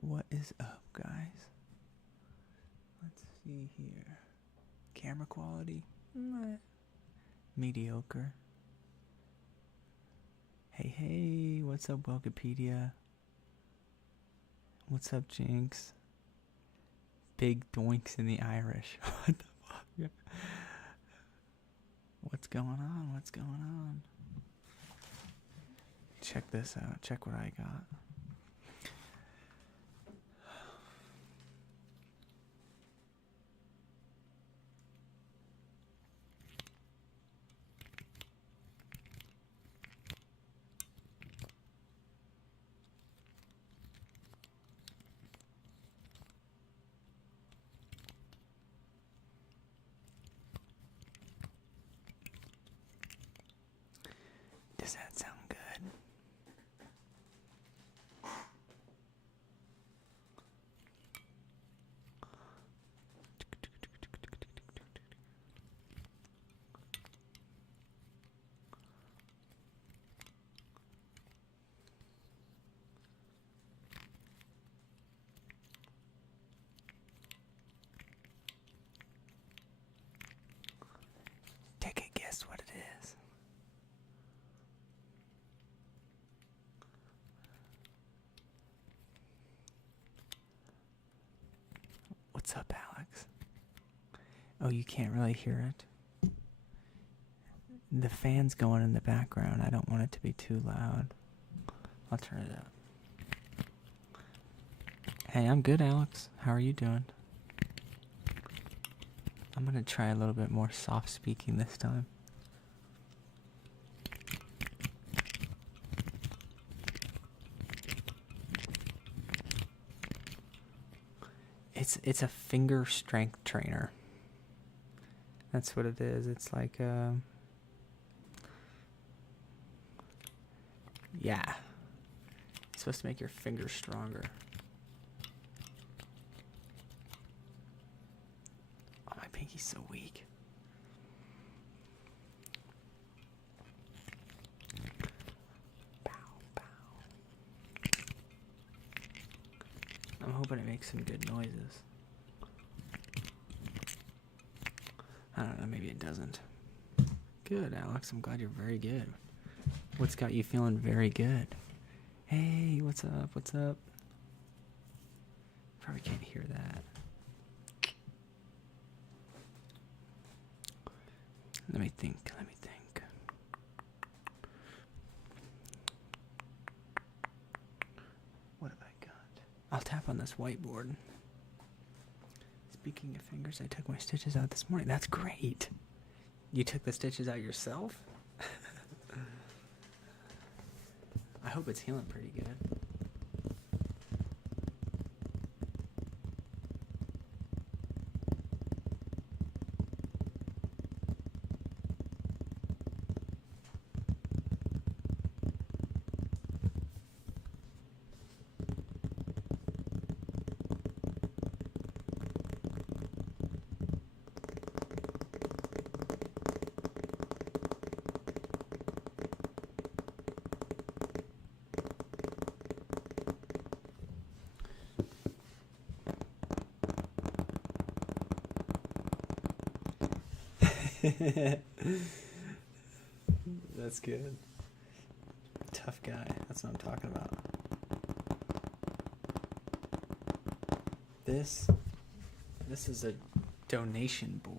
What is up, guys? Let's see here. Camera quality? Mediocre. Hey, what's up, Wikipedia? What's up, Jinx? Big doinks in the Irish. What the fuck? What's going on? Check this out. Check what I got. Does that sound good? Take a guess what it is. What's up, Alex? Oh, you can't really hear it? The fan's going in the background. I don't want it to be too loud. I'll turn it up. Hey, I'm good, Alex. How are you doing? I'm gonna try a little bit more soft speaking this time. It's a finger strength trainer. That's what it is. It's like yeah. It's supposed to make your fingers stronger. Oh, my pinky's so weak. Pow, pow. I'm hoping it makes some good noises. I don't know, maybe it doesn't. Good, Alex. I'm glad you're very good. What's got you feeling very good? Hey, what's up? What's up? Probably can't hear that. Let me think. What have I got? I'll tap on this whiteboard. Speaking of fingers, I took my stitches out this morning. That's great. You took the stitches out yourself? I hope it's healing pretty good. That's good. Tough guy. That's what I'm talking about. This is a donation board.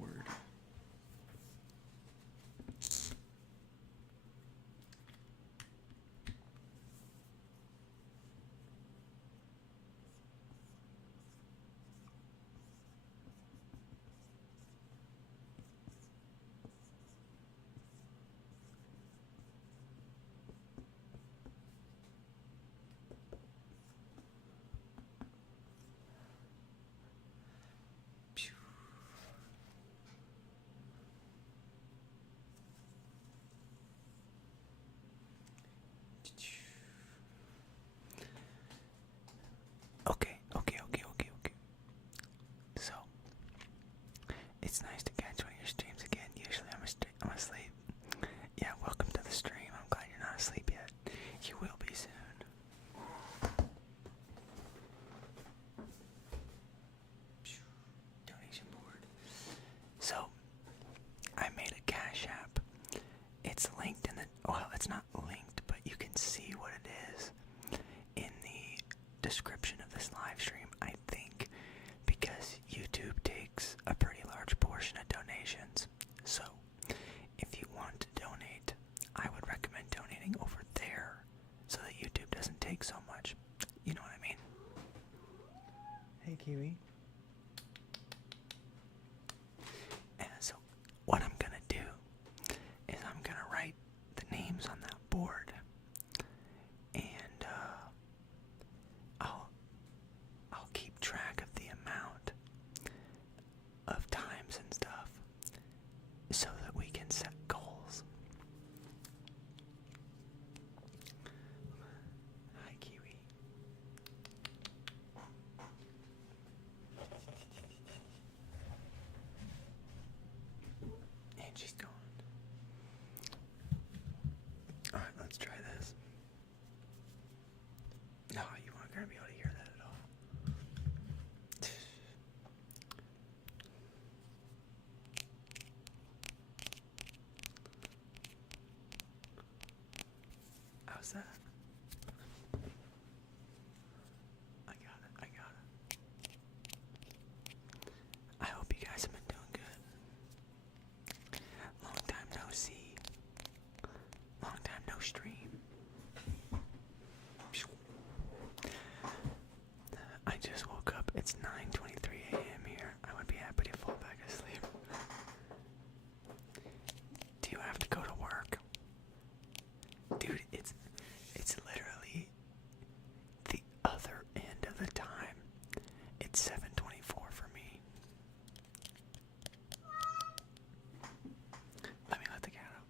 Kiwi. And so what I'm gonna do is I'm gonna write the names on that board, and I'll keep track of the amount of times and stuff so that we can set goals. Hi, Kiwi. And she's gone. Alright, let's try this. No, you weren't going to be able to hear that at all. How's that? I got it. I hope you guys have been doing good. Long time no see. Long time no stream. I just woke up. It's 9:23 a.m. here. I would be happy to fall back asleep. Do you have to go to work? Dude, it's literally the other end of the time. It's 7:24 for me. Let me let the cat out.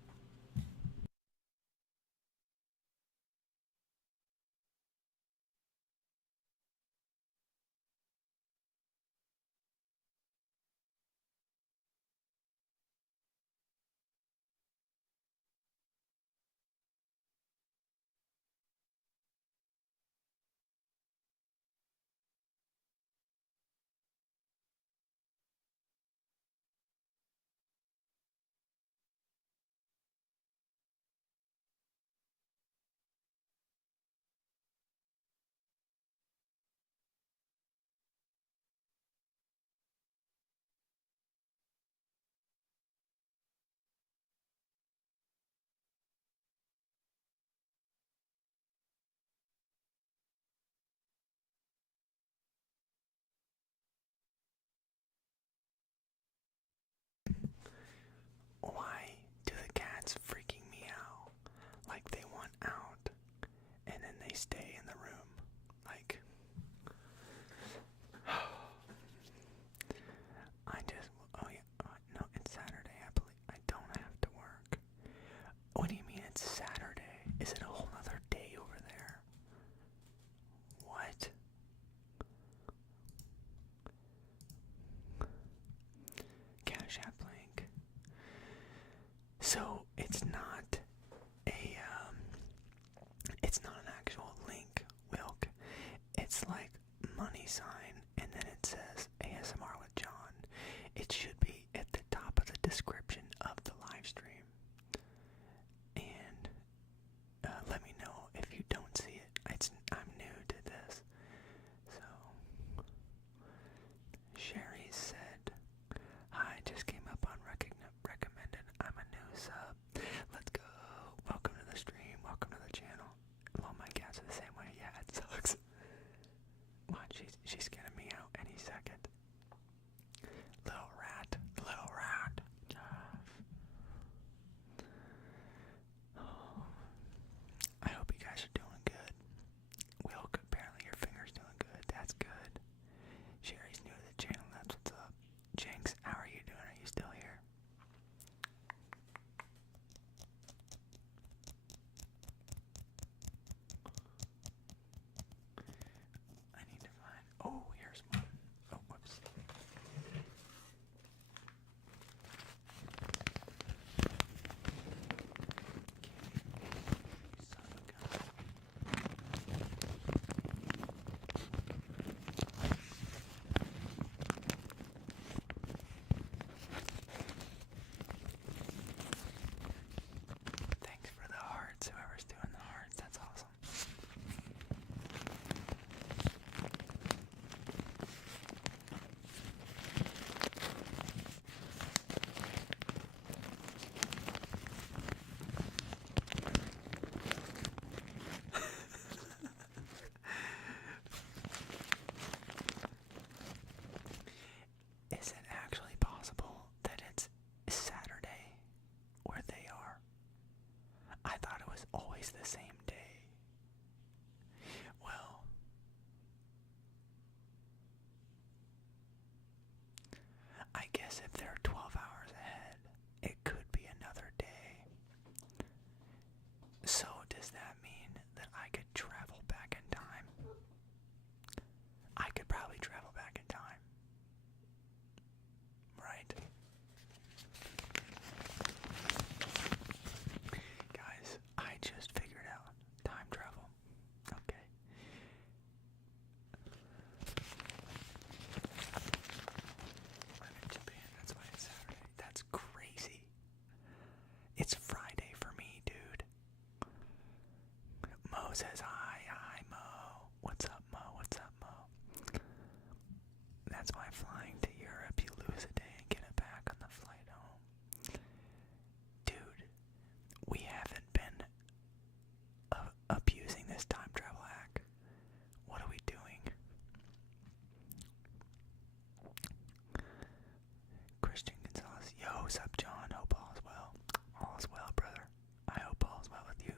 Why do the cats freaking me out? Like they want out, and then they stay in the room. Like, oh yeah, no, it's Saturday, I believe. I don't have to work. What do you mean it's Saturday? Is it a whole other day over there? What? Cash App link. So it's not an actual link That's why flying to Europe, you lose a day and get it back on the flight home. Dude, we haven't been abusing this time travel hack. What are we doing? Christian Gonzalez, yo, what's up, John? Hope all is well. All is well, brother. I hope all is well with you.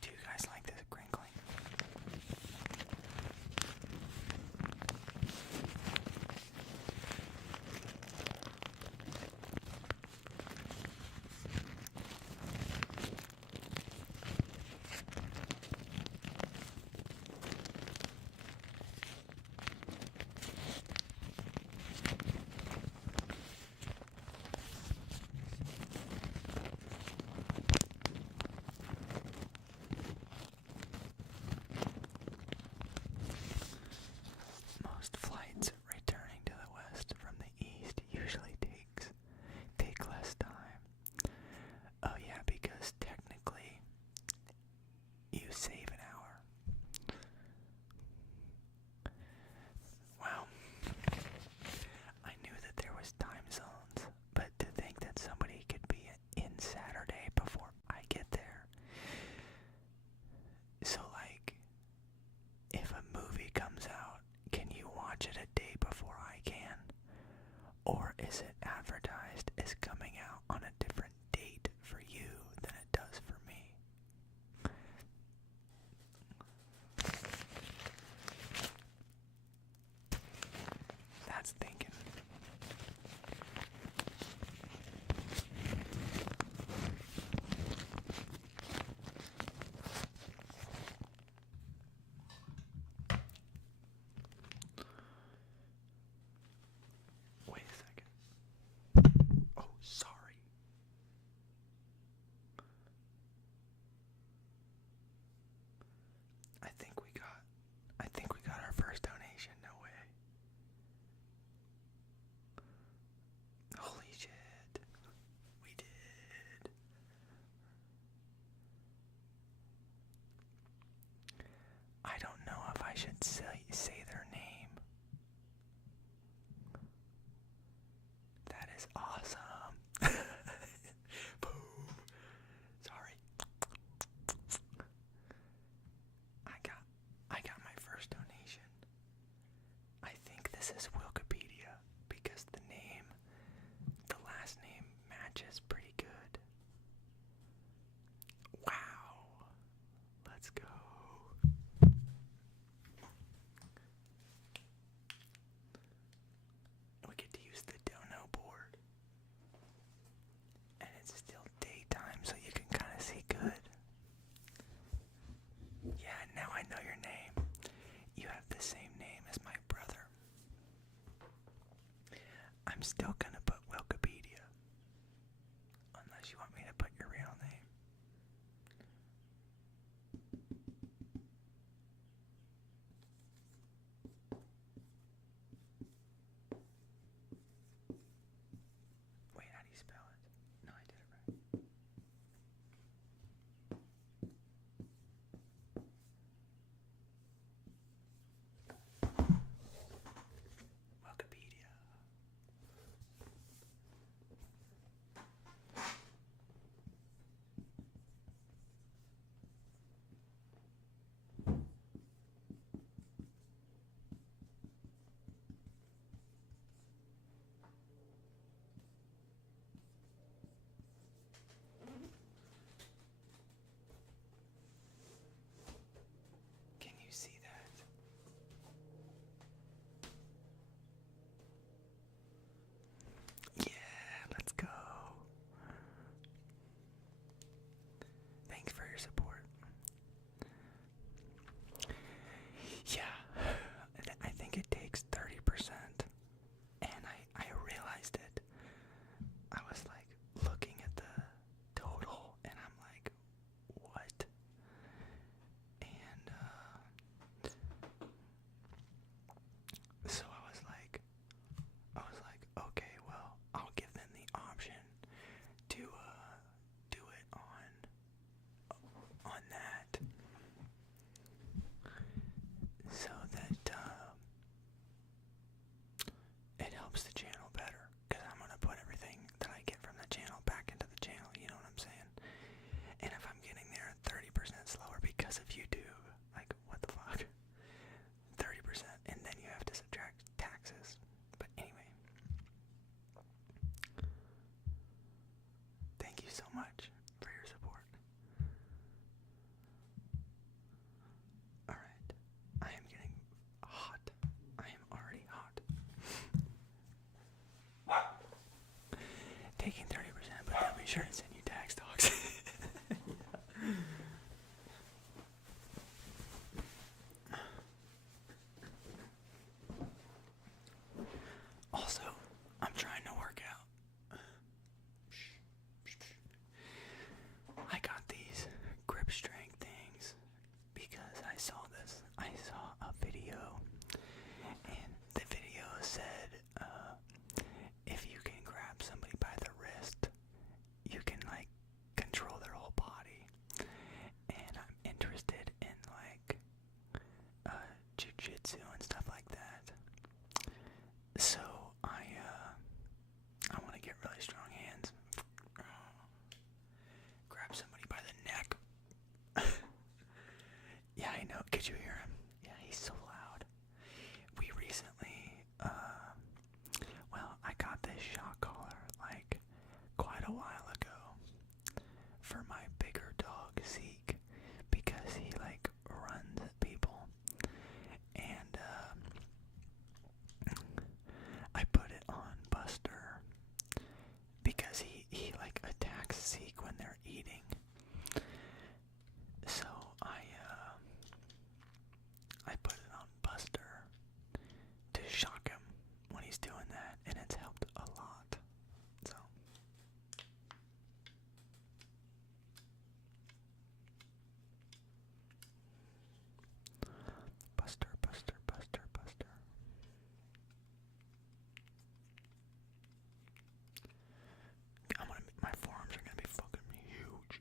Do you guys like this crinkling? Most flights returning to the west from the east usually take less time. Oh yeah, because technically you save an hour. Wow. I knew that there was time zones, but to think that somebody could be in Saturday before I get there. So like, if a movie comes out, can you watch it a day before I can? Or is it advertised as coming out on a different date for you than it does for me? That's thinking. Wait a second. Oh, sorry. I think we got our first donation. No way. Holy shit. We did. I don't know if I should say their name. That is awesome. Boom. Sorry. I got my first donation. I think this is Wikipedia because the last name matches pretty good. Wow. Let's go. We get to use the dono board. And it's still daytime, so you can kind of see good. Yeah, now I know your name. You have the same name as my brother. sure to send you tax dogs. Also, I'm trying to work out. I got these grip strength things because I saw a video, and the video said if you can grab somebody by the wrist, you can like control their whole body. And I'm interested in like jiu-jitsu and stuff like that. So I want to get really strong hands. Grab somebody by the neck. Yeah, I know. Could you hear him? Yeah, he's so loud. We recently, I got this shock collar like quite a while ago for my bigger dog Zeke, because he like runs at people, and I put it on Buster because he like attacks Zeke when they're eating. So I put it on Buster to shock him when he's doing that, and it's helped a lot. So Buster. My forearms are gonna be fucking huge.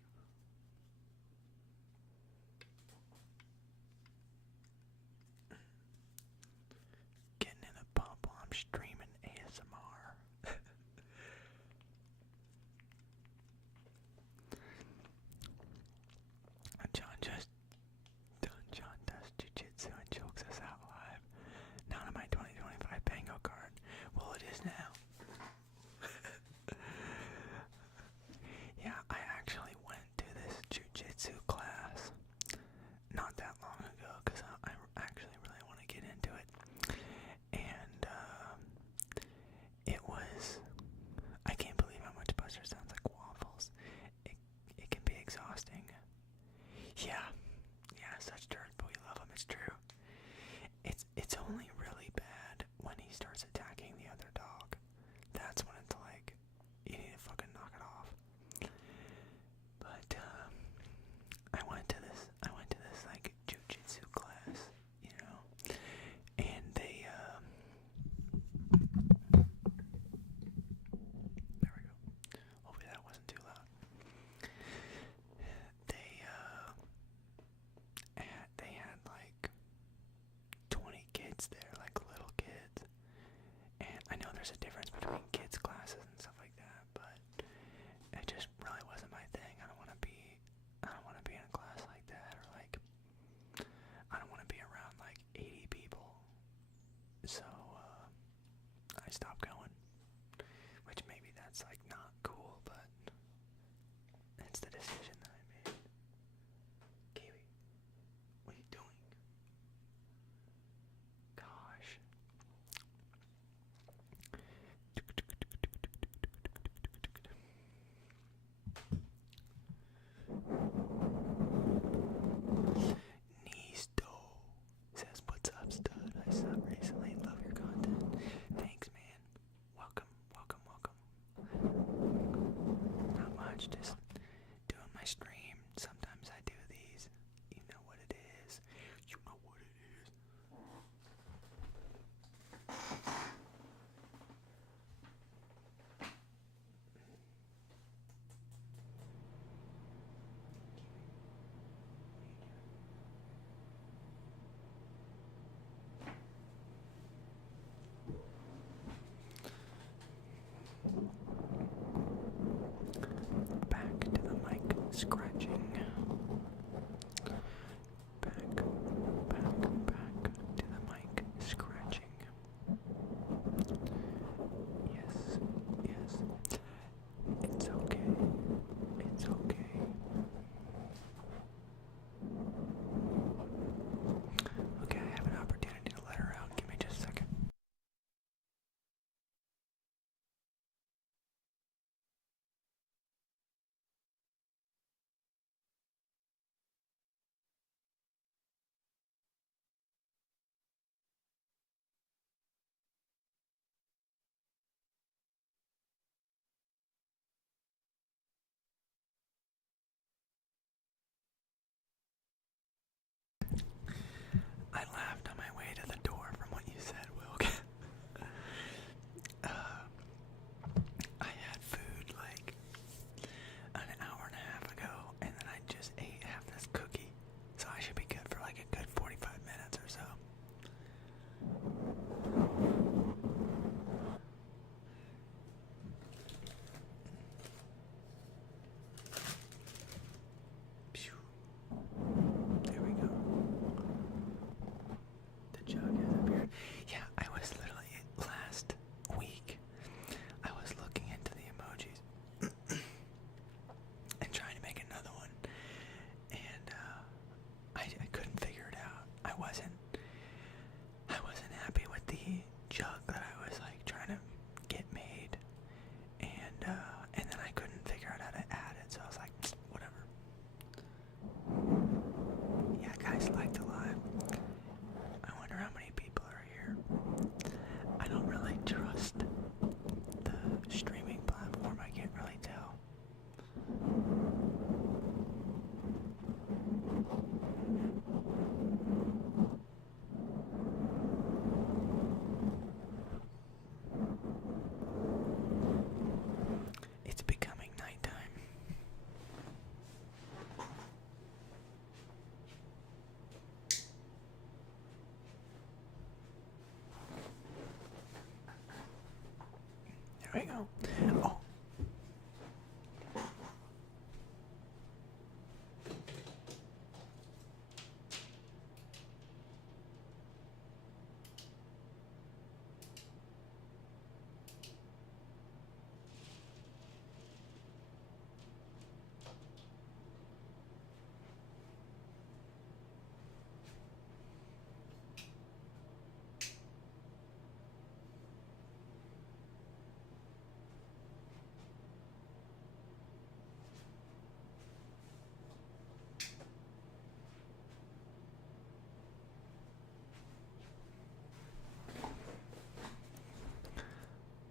Getting in a pump while I'm streaming ASMR. John does jiu-jitsu and chokes us out live. Not on my 2025 bingo card. Well, it is now. Yeah, I actually went to this jiu-jitsu class not that long ago because I actually really want to get into it. And it was, I can't believe how much Buster sounds like waffles. It can be exhausting. Yeah, such dirt, but we love him. It's true. It's only really bad when he starts attacking the other dog. That's when it's like you need to fucking knock it off. But I went to this like jiu-jitsu class, you know, and they there we go. Hopefully that wasn't too loud. They had like 20 kids there, like little kids. And I know there's a difference between kids classes and stuff like that, but it just really wasn't my thing. I don't want to be in a class like that, or like I don't want to be around like 80 people. So I stopped going, which maybe that's like not cool, but it's the decision that I made. Kiwi, what are you doing? Gosh. Nisto says, "What's up, stud? I subbed recently. Love your content. Thanks, man. we go. Oh.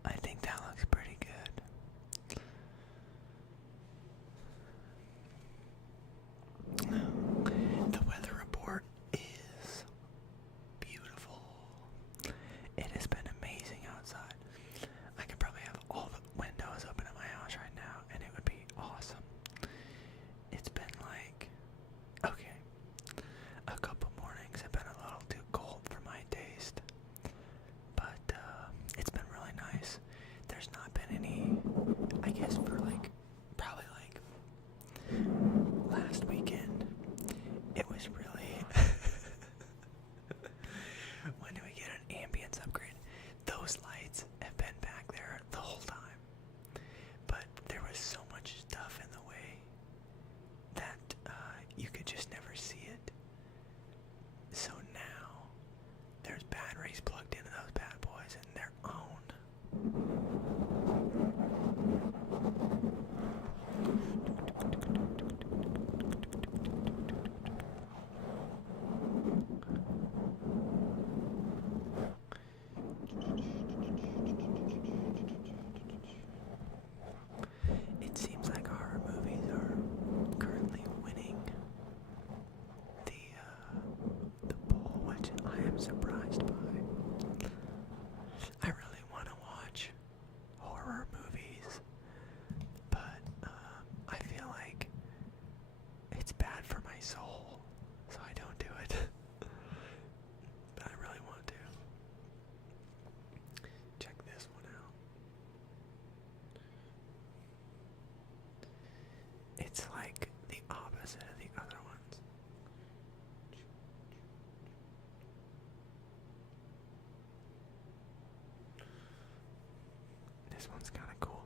I think that looks pretty good. The weather report is beautiful. It has been amazing outside. I could probably have all the windows open in my house right now and it would be awesome. It's been like, okay, a couple mornings have been a little too cold for my taste, but it's been really nice. There's not been any, I guess for like, probably like last weekend, it was really, when do we get an ambience upgrade? Those lights have been back there the whole time, but there was so much stuff in the way that you could just never see it. So now there's batteries plugged into those bad boys and they're on. It seems like horror movies are currently winning the poll, which I am surprised by. I really want to watch horror movies, but I feel like it's bad for my soul, so I don't do it. But I really want to. Check this one out. It's like the opposite of the other ones. This one's kind of cool.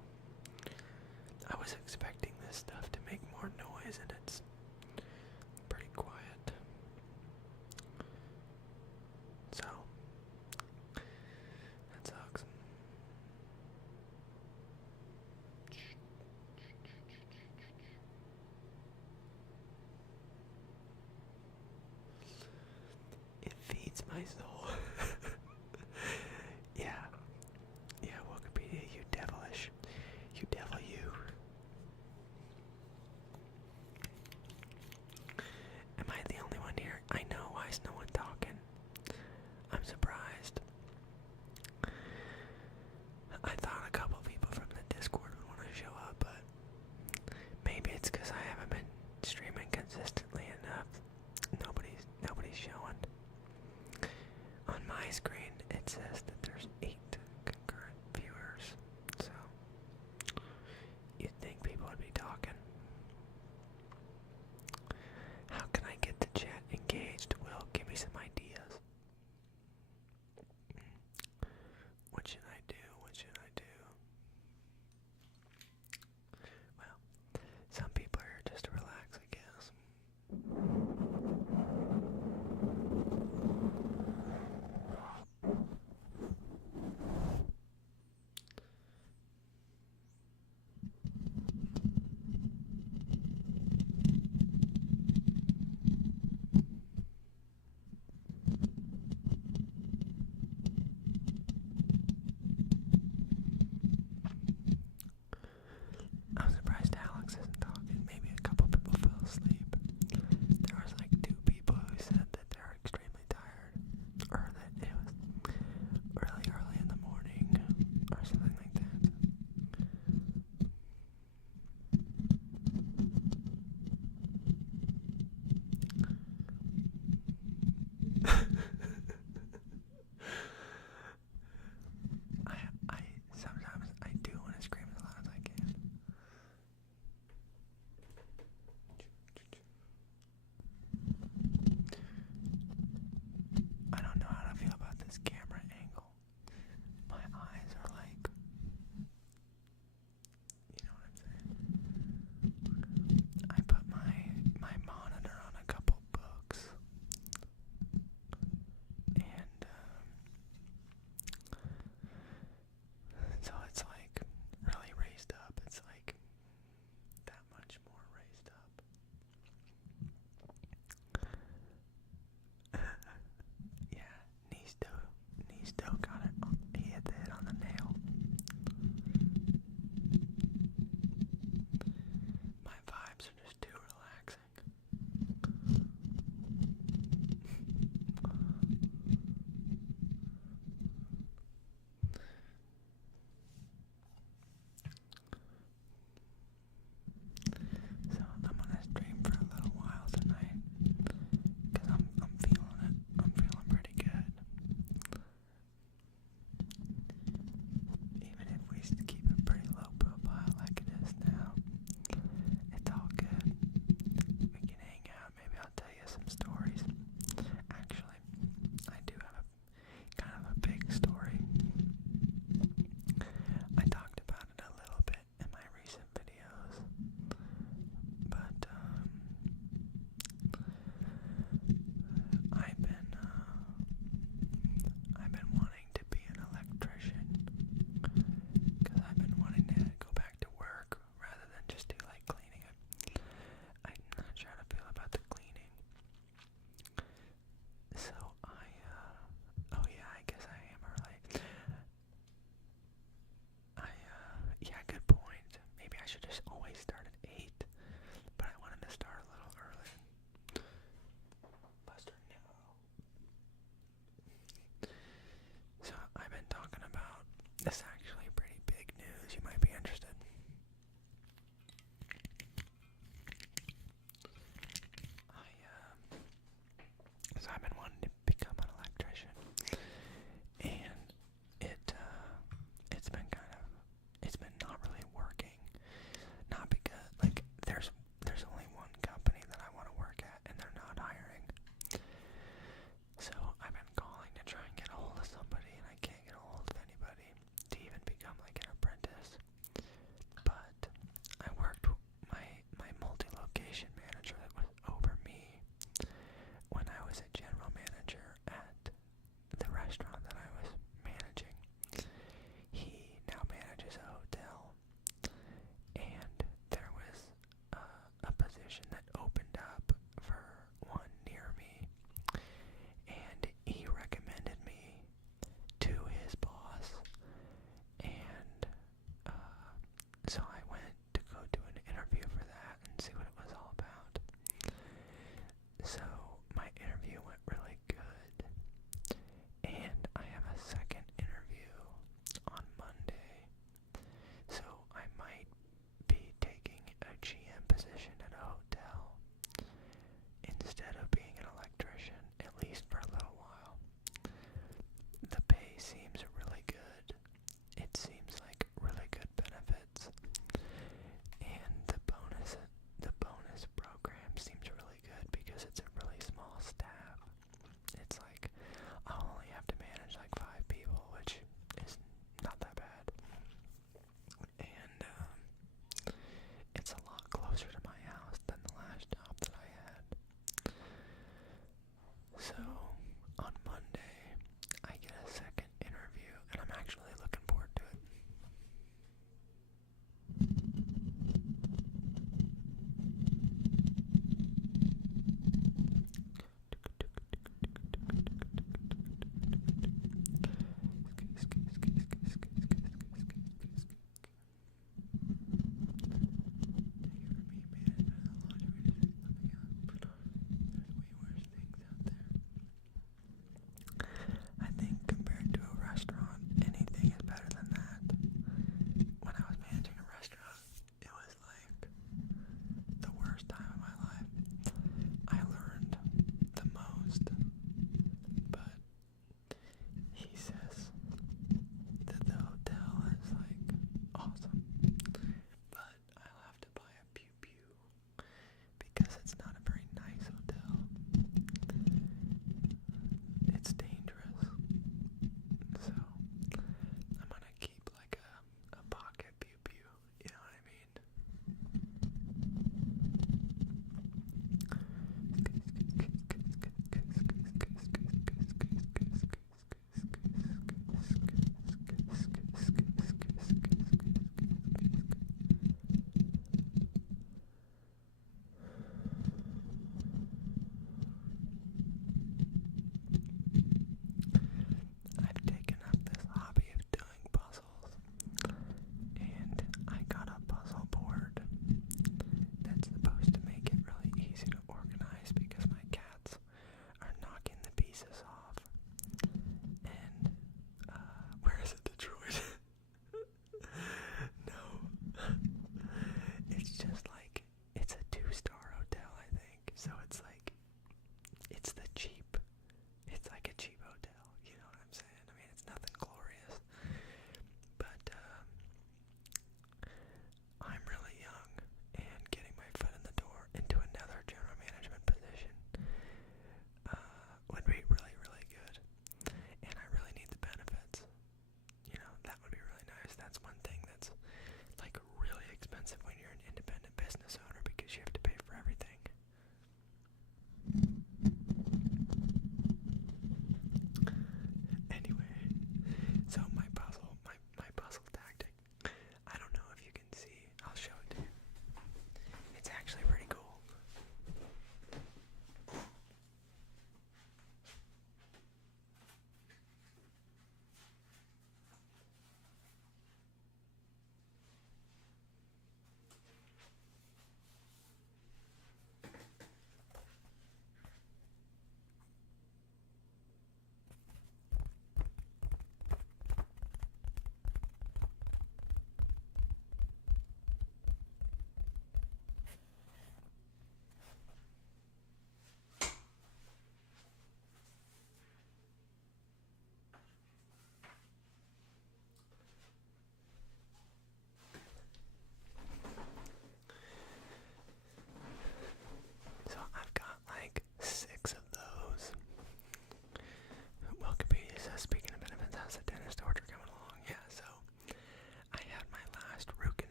I was expecting this stuff to make more noise and it's pretty quiet. So, that sucks. It feeds my soul. Yeah. Yeah, Wikipedia, you devilish. You devil you. Am I the only one here? I know, why is no one talking? I'm surprised. I thought a couple people from the Discord would want to show up, but maybe it's because I haven't been streaming consistently enough. Nobody's showing. On my screen, it says that there's 8 concurrent viewers, so you'd think people would be talking. How can I get the chat engaged? Will, give me some ideas. What should I do? What should I do? Well, some people are here just to relax, I guess. some stories. Actually, I do have kind of a big story. I talked about it a little bit in my recent videos, but I've been wanting to be an electrician because I've been wanting to go back to work rather than just do like cleaning. I'm not sure how to feel about the cleaning. So oh yeah, I guess I am early. Yeah, good point. Maybe I should just always start at 8, but I wanted to start a little early. Buster, no. So I've been talking about this actually pretty big news. You might be interested. So I've been wanting to become an electrician, and it's been not really working. Not because there's only one company that I want to work at, and they're not hiring. So I've been calling to try and get a hold of somebody, and I can't get a hold of anybody to even become like an apprentice. But I worked with my multi-location manager that was over me when I was a general manager at the restaurant that I was managing. He now manages a hotel, and there was a position that opened up for one near me, and he recommended me to his boss, and so I went to go do an interview for that and see what it was all about. So my interview went really good, and I have a second interview on Monday, so I might be taking a GM position at a hotel instead of being an electrician, at least for a little while. The pay seems really good. It seems like really good benefits, and the bonus program seems really good because it's a really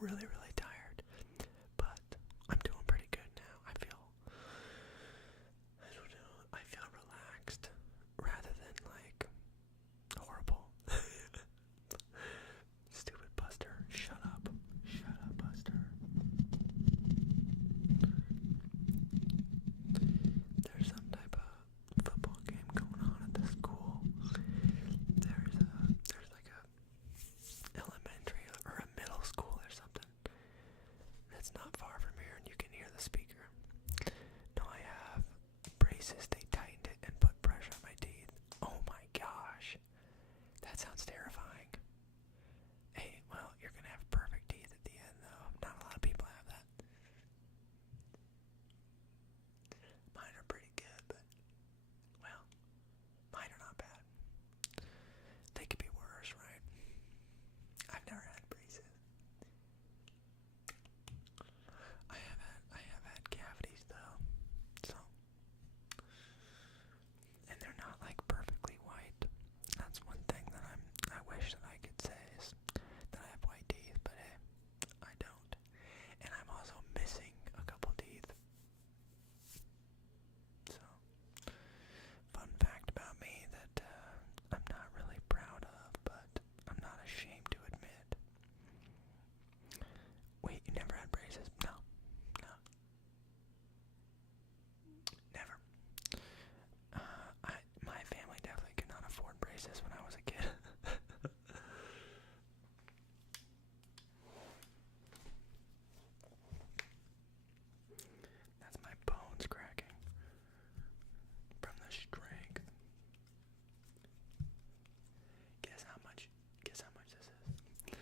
really, really tired. But I'm doing pretty good now. I don't know, I feel relaxed rather than like horrible. Stupid Buster. Shut up. Shut up, Buster. There's some type of football game going on at the school. There's like a elementary or a middle school or something that's not far from here, and you can hear the speaker. No, I have braces. They tightened it and put pressure on my teeth. Oh my gosh. That sounds terrifying. Hey, well, you're gonna have perfect teeth at the end, though. Not a lot of people have that. Mine are pretty good, but, well, mine are not bad. They could be worse, right? I've never had braces. I have had cavities, though. So, and they're not like perfectly white. That's one thing that I wish that I could say is that I have white teeth, but hey, I don't. And I'm also missing a couple teeth. So, fun fact about me that I'm not really proud of, but I'm not ashamed to admit. Wait, you never had braces? No. Never. My family definitely could not afford braces when I was a kid. That's my bones cracking from the strength. Guess how much this is?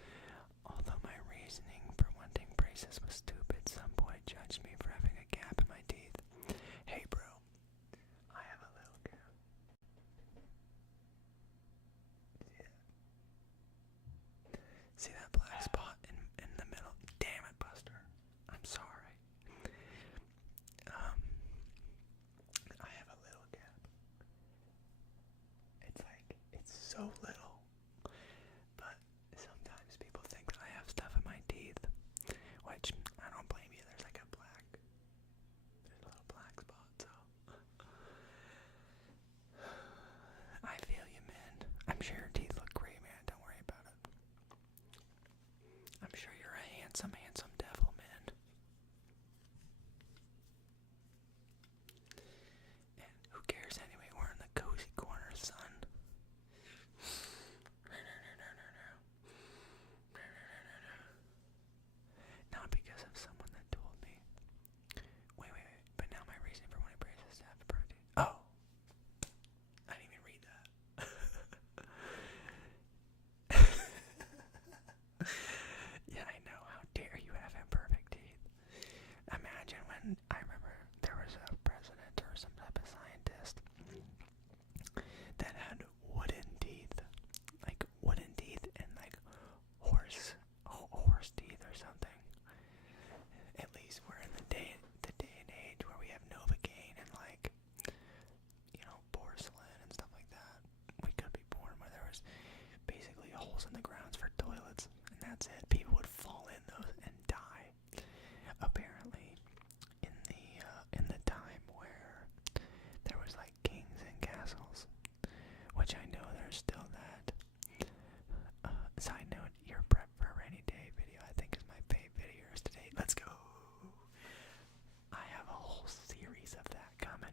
Although my reasoning for wanting braces was stupid, some boy judged me for having a gap in my teeth. Hey bro, I have a little gap. See that black spot in the middle? Damn it, Buster. I'm sorry. I have a little gap. It's so little. But sometimes people think that I have stuff in my teeth, which I don't blame you. There's a little black spot, so. I feel you, man. I'm sure your teeth look great, man. Don't worry about it. I'm sure you're a handsome, handsome devil, man. And who cares anyway? We're in the cozy corner, son. Not because of someone that told me. Wait. But now my reason for wanting braces is to have a perfect teeth. Oh! I didn't even read that. Yeah, I know. How dare you have imperfect teeth? Imagine when I remember there was a president or some type of scientist that had wooden teeth. Like wooden teeth and like horse teeth or something. At least we're in the day and age where we have Novocaine and like, porcelain and stuff like that. We could be born where there was basically holes in the grounds for toilets, and that's it. People would fall in those and die. Apparently, in the time where there was like kings and castles, which I know there's still that. Side note, your prep for a rainy day video I think is my fave videos today. Let's go. I have a whole series of that coming.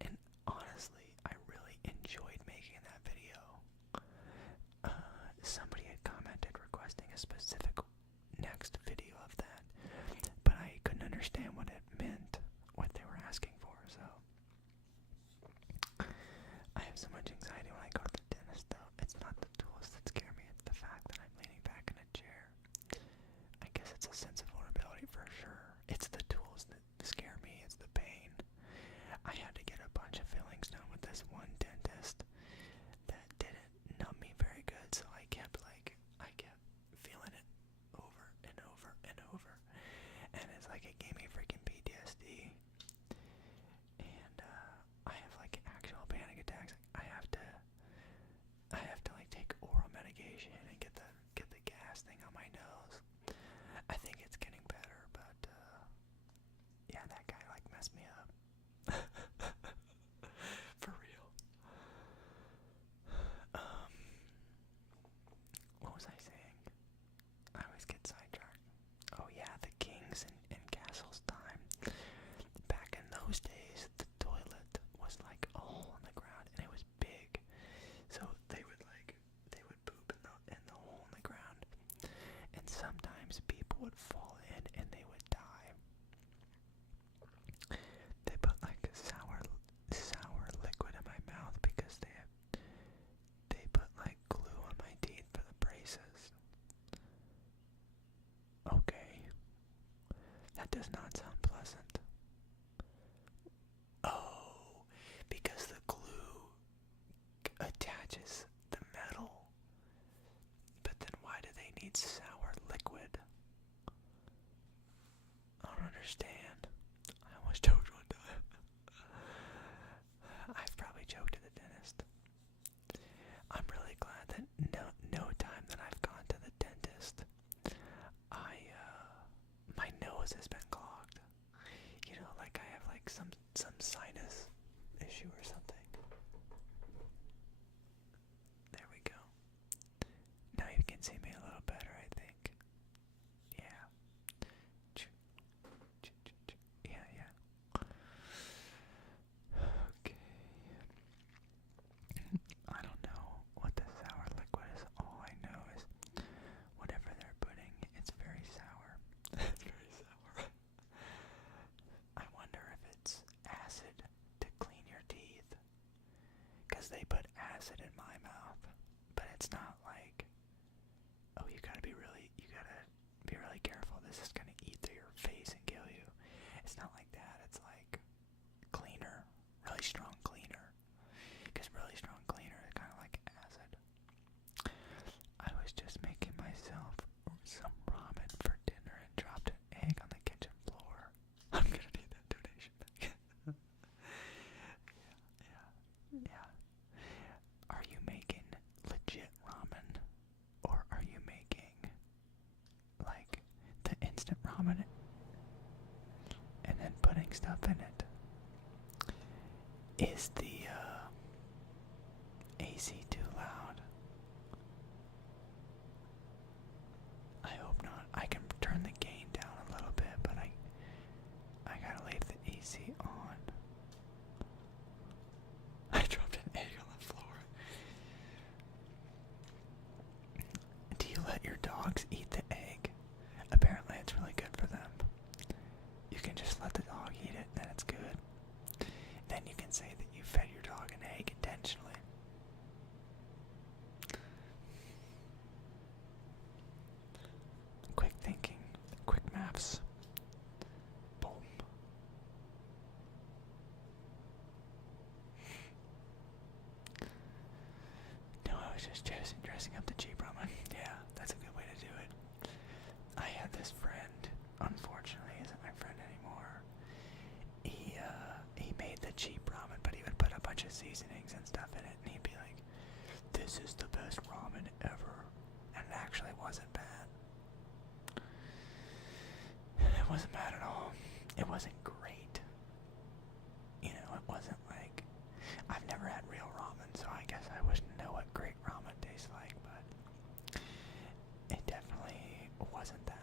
And honestly, I really enjoyed making that video. Somebody had commented requesting a specific next video of that, but I couldn't understand what it meant, what they were asking for, so. I have so much anxiety when I go to the dentist, though. It's not the tools that scare me, it's the fact that I'm leaning back in a chair. I guess it's a sense of vulnerability for sure. It's the tools that scare me, it's the pain. I had to get a bunch of fillings done with this one dentist that didn't numb me very good, so I kept feeling it over and over and over. And it's like it gave me freaking PTSD. And I have like actual panic attacks. I have to like take oral medication and get the gas thing on my nose. people would fall in and they would die. They put like sour liquid in my mouth because they put like glue on my teeth for the braces. Okay. That does not sound pleasant. Oh, because the glue attaches the metal. But then why do they need sour liquid? I don't understand. I almost choked one time. I've probably choked at the dentist. I'm really glad that no time that I've gone to the dentist, my nose has been clogged. You know, like I have like some sinus issue or something. There we go. Now you can see me a little better, I think. Yeah. Yeah. Okay. I don't know what the sour liquid is. All I know is whatever they're putting, it's very sour. It's very sour. I wonder if it's acid to clean your teeth. Because they put acid in my mouth. But it's not like, oh, you gotta be really careful. This is gonna eat through your face and kill you. It's not like that. It's like cleaner. Really strong cleaner. Because really strong cleaner is kind of like acid. I was just making myself some ramen for dinner and dropped an egg on the kitchen floor. I'm gonna need that donation back. Yeah. Are you making legit ramen? Or are you making like the instant ramen and then putting stuff in it? Is the AC too loud? I hope not. I can turn the gain down a little bit, but I gotta leave the AC on. I dropped an egg on the floor. Do you let your dogs eat the egg? Apparently it's really good for them. You can just let the dog eat it, then it's good. Then you can say that you fed your dog an egg intentionally. Quick thinking, quick maths. Boom. No, I was just dressing up the cheap ramen. Yeah, that's a good way to do it. I had this friend, unfortunately, isn't my friend anymore. He made the cheap ramen, but he would put a bunch of seasonings and stuff in it, and he'd be like, "This is the best ramen ever," and it actually wasn't bad. It wasn't bad at all. It wasn't great. You know, it wasn't like, I've never had real ramen, so I guess I wouldn't know what great ramen tastes like, but it definitely wasn't that.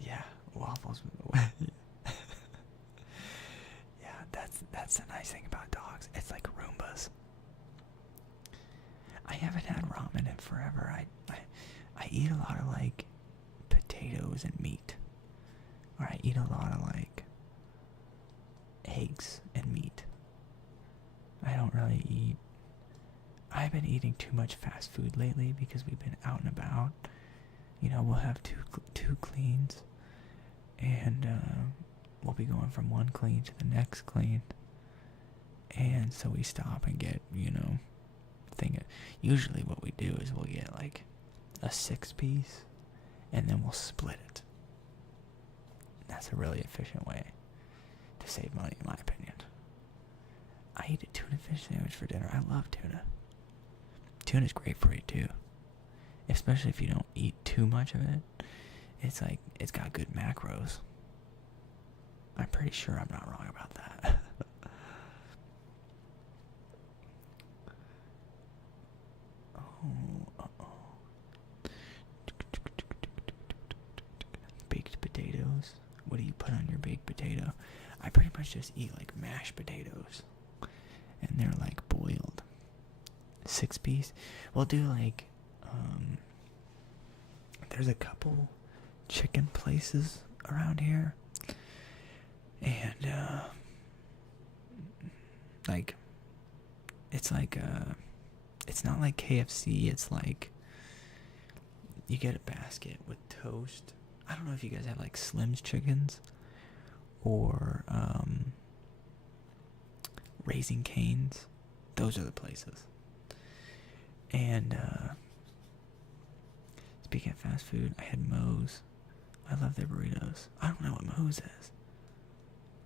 Yeah, waffles. Yeah, that's the nice thing about dogs. It's like Roombas. I haven't had ramen in forever. I eat a lot of like potatoes and meat, or I eat a lot of like eggs and meat. I don't really eat. I've been eating too much fast food lately because we've been out and about. You know, we'll have two cleans, and we'll be going from one clean to the next clean. And so we stop and get, you know, usually what we do is we'll get like a 6-piece, and then we'll split it. That's a really efficient way to save money, in my opinion. I eat a tuna fish sandwich for dinner. I love tuna. Tuna's great for you too, especially if you don't eat too much of it. It's like, it's got good macros. I'm pretty sure I'm not wrong about that. Baked potatoes. What do you put on your baked potato? I pretty much just eat like mashed potatoes. they're like boiled. 6-piece. We'll do like, there's a couple chicken places around here, and like, it's like it's not like KFC. It's like you get a basket with toast. I don't know if you guys have like Slim's chickens or Raising Cane's. Those are the places. And speaking of fast food, I had Moe's. I love their burritos. I don't know what Moe's is.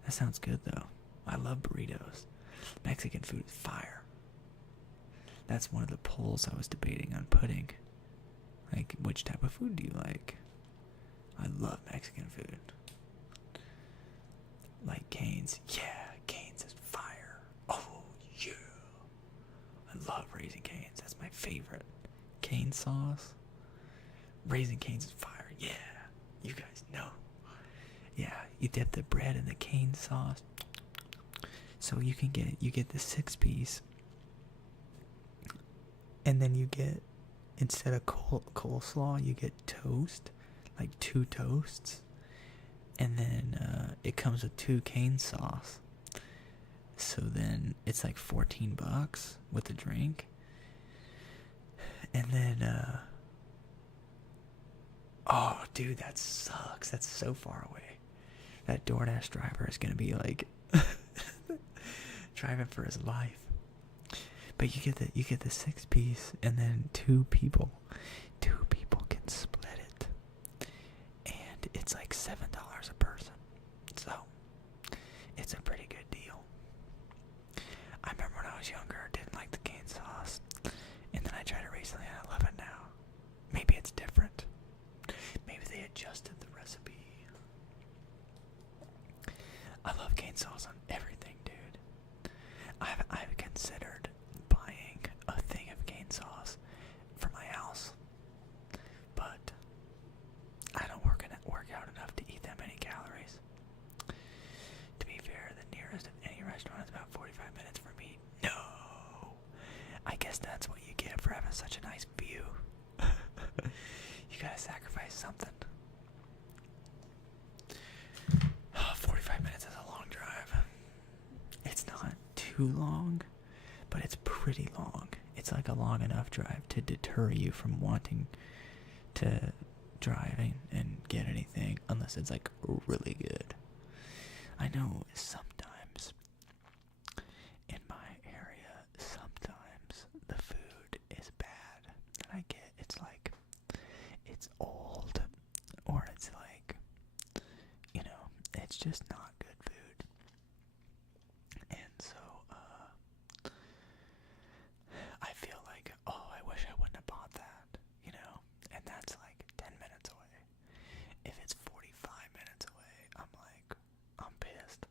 That sounds good though. I love burritos. Mexican food is fire. That's one of the polls I was debating on putting. Like, which type of food do you like? I love Mexican food. Like Cane's. Yeah, Cane's is fire. Oh, yeah. I love Raising Cane's. That's my favorite. Cane sauce. Raising Cane's is fire. Yeah, you guys know. Yeah, you dip the bread in the cane sauce. So you get the 6-piece. And then you get, instead of coleslaw, you get toast. Like 2 toasts. And then it comes with 2 cane sauce. So then it's like $14 with the drink. And then, oh, dude, that sucks. That's so far away. That DoorDash driver is gonna be like driving for his life. But you get the 6-piece, and then 2 people can split it, and it's like $7 a person. So it's a pretty good deal. I remember when I was younger, didn't like the cane sauce, and then I tried it recently, and I love it now. Maybe it's different. Maybe they adjusted the recipe. I love cane sauce on everything, dude. I've considered buying a thing of cane sauce for my house, but I don't work out enough to eat that many calories. To be fair, the nearest of any restaurant is about 45 minutes for me. No! I guess that's what you get for having such a nice view. You gotta sacrifice something. 45 minutes is a long drive. It's not too long, but it's pretty long. It's like a long enough drive to deter you from wanting to drive and get anything unless it's like really good. I know sometimes in my area, sometimes the food is bad, and I get it's like it's old, or it's like, you know, it's just not good food. And so I feel like, oh, I wish I wouldn't have bought that, you know. And that's like 10 minutes away. If it's 45 minutes away, I'm pissed.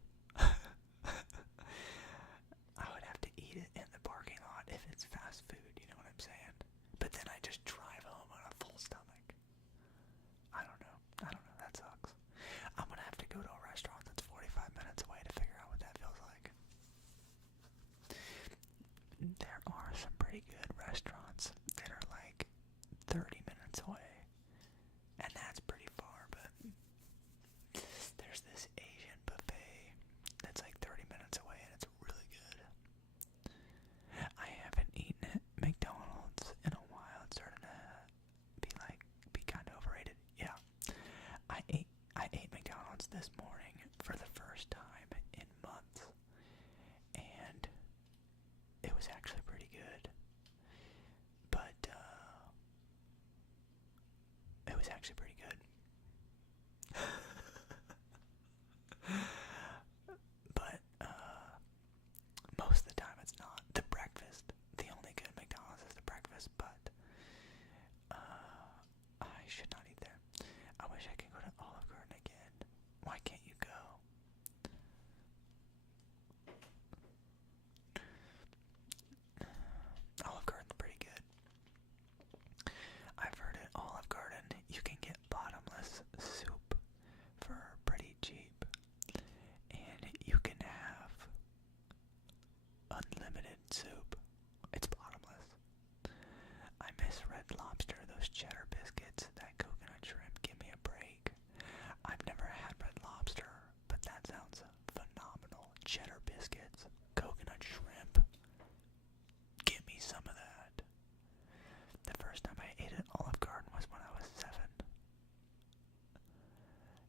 I would have to eat it in the parking lot if it's fast food, you know what I'm saying? But then I just drive home on a full stomach. I don't know, that sucks. I'm gonna have to go to a restaurant that's 45 minutes away to figure out what that feels like. There are some pretty good restaurants that are like 30 minutes away, and that's pretty far, but there's this Asian buffet that's like 30 minutes away, and it's really good. I haven't eaten at McDonald's in a while. It's starting to be kind of overrated. Yeah, I ate McDonald's this morning for the first time in months, and it was actually pretty good. good soup. It's bottomless. I miss Red Lobster, those cheddar biscuits, that coconut shrimp. Give me a break. I've never had Red Lobster, but that sounds phenomenal. Cheddar biscuits, coconut shrimp. Give me some of that. The first time I ate at Olive Garden was when I was 7.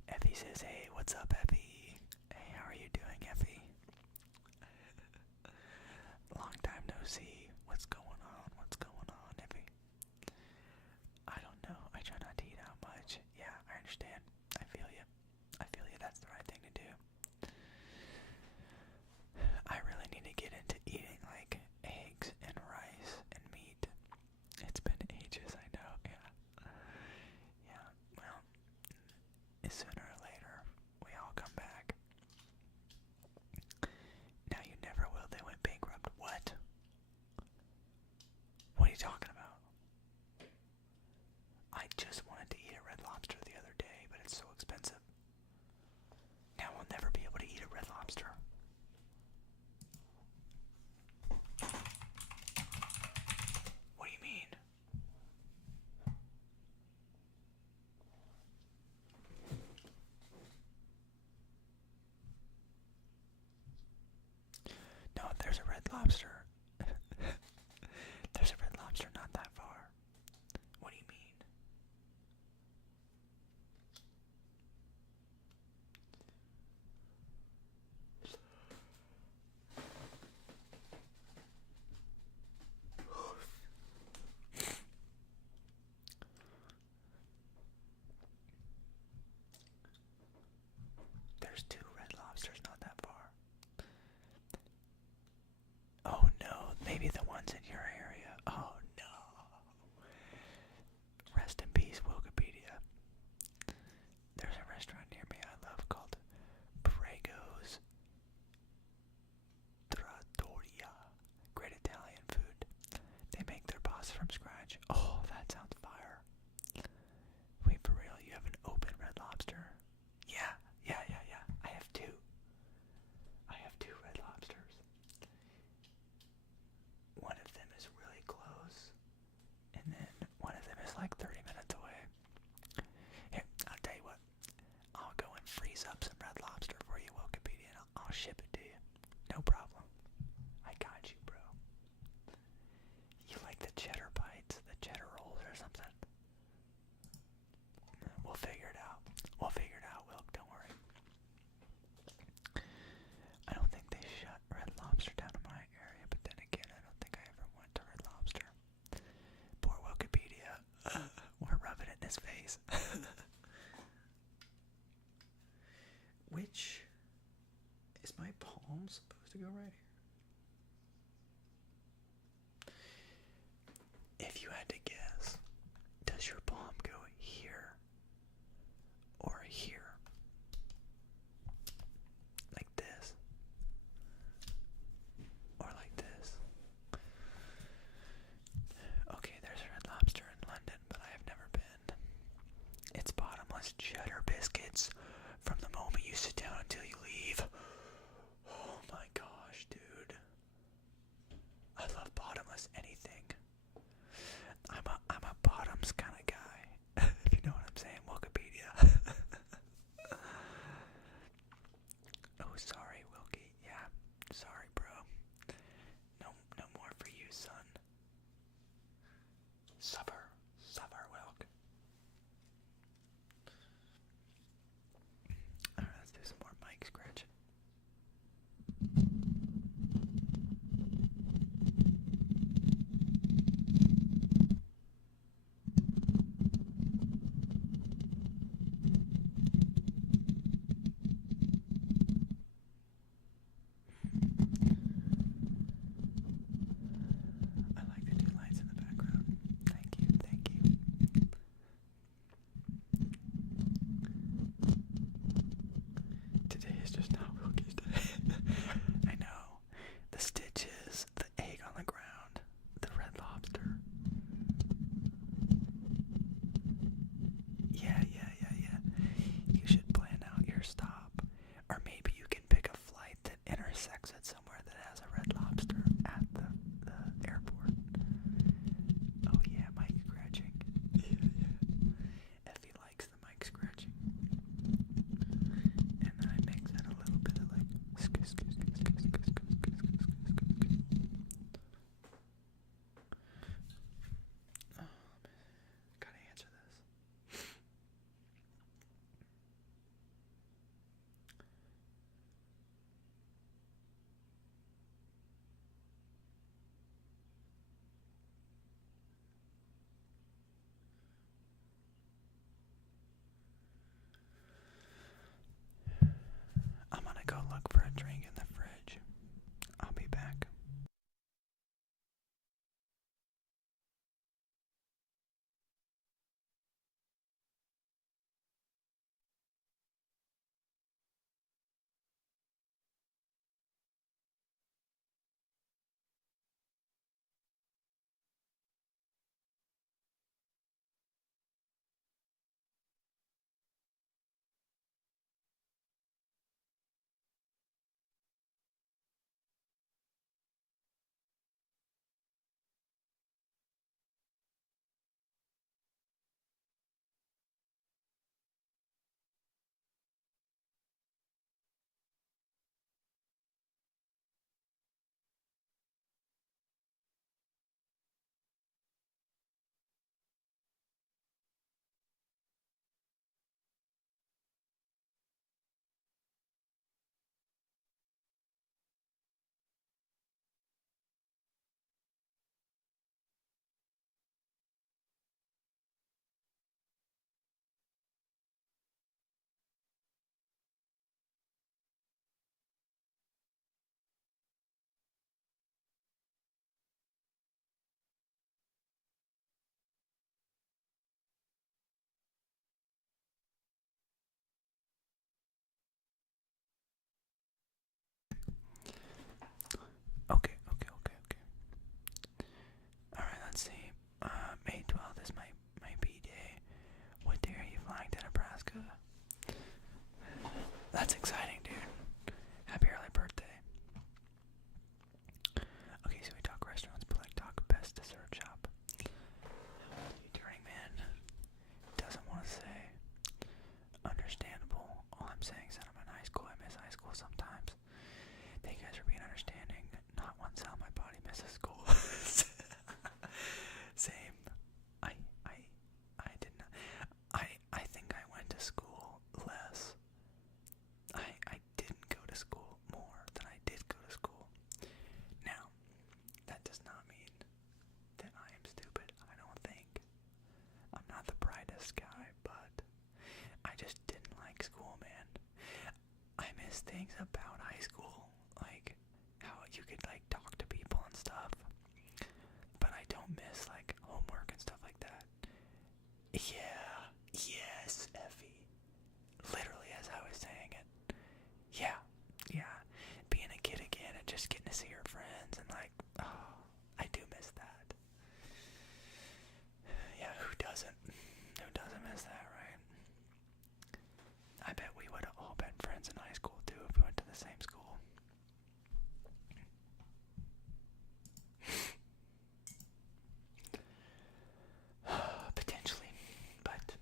Effie says, hey, what's up, Effie? Hey, how are you doing, Effie? Long time no see. What's going on? What's going on, Effie? I don't know. I try not to eat out much. Yeah, I understand. I feel you. I feel you. That's the right thing to do. I really need to get into eating, like, eggs and rice and meat. It's been ages, I know. Yeah. Yeah, well, sooner or later, we all come back. Now you never will. They went bankrupt. What? What are you talking about? I just wanted to eat a Red Lobster the other day, but it's so expensive. Now I'll never be able to eat a Red Lobster. What do you mean? No, there's a Red Lobster. There's a Red Lobster not that far. What do you mean? There's 2 Red Lobsters not that far. Oh no, maybe the ones in your area. Oh no. Rest in peace, Wikipedia. There's a restaurant near me I love called Prego's Trattoria. Great Italian food. They make their pasta from scratch. Oh, that sounds fire. Wait, for real, you have an open Red Lobster? Yeah. I have 2. I have 2 Red Lobsters. One of them is really close, and then one of them is like 30 minutes away. Here, I'll tell you what. I'll go and freeze up some Red Lobster for you, Wikipedia, and I'll ship it to you. No problem. I got you, bro. You like the cheddar bites, the cheddar rolls or something? We'll figure it out. Wilk, don't worry. I don't think they shut Red Lobster down in my area, but then again, I don't think I ever went to Red Lobster. Poor Wikipedia. We're rubbing it in his face. Which is my palm supposed to go right here? If you had to guess, does your palm go here or here? Like this? Or like this? Okay, there's a Red Lobster in London, but I have never been. It's bottomless cheddar biscuits from the moment you sit down until you leave. Oh my gosh, dude. I love bottomless anything. I'm a bottoms kind of guy. If you know what I'm saying, Wikipedia. Oh, sorry, Wilkie. Yeah, sorry, bro. No more for you, son. Suffer, Wilk. Alright, let's do some more mic scratching. I like the 2 lights in the background. Thank you. Today is just not Wilkie's day. I know. The stitches, the egg on the ground, the Red Lobster. Yeah. You should plan out your stop. Or maybe you can pick a flight that intersects at somewhere that has a Red Lobster at the drink in the fridge. I'll be back. Okay. Alright, let's see. May 12th is my B-day. What day are you flying to Nebraska? That's exciting, dude. Happy early birthday. Okay, so we talk restaurants, but like talk best dessert shop. Turning man doesn't want to say. Understandable. All I'm saying is that I'm in high school. I miss high school sometimes. Thank you guys for being understanding. Not once how my body misses school. Same. I did not. I think I went to school less. I didn't go to school more than I did go to school. Now, that does not mean that I am stupid. I don't think. I'm not the brightest guy, but I just didn't like school, man. I miss things about high school, like how you could like talk to people and stuff, but I don't miss like homework and stuff like that. Yeah, yes, Effie. Literally as I was saying it. Yeah. Being a kid again and just getting to see your friends and like, oh, I do miss that. Yeah, who doesn't? Who doesn't miss that, right? I bet we would have all been friends in high school too if we went to the same school. Potentially, but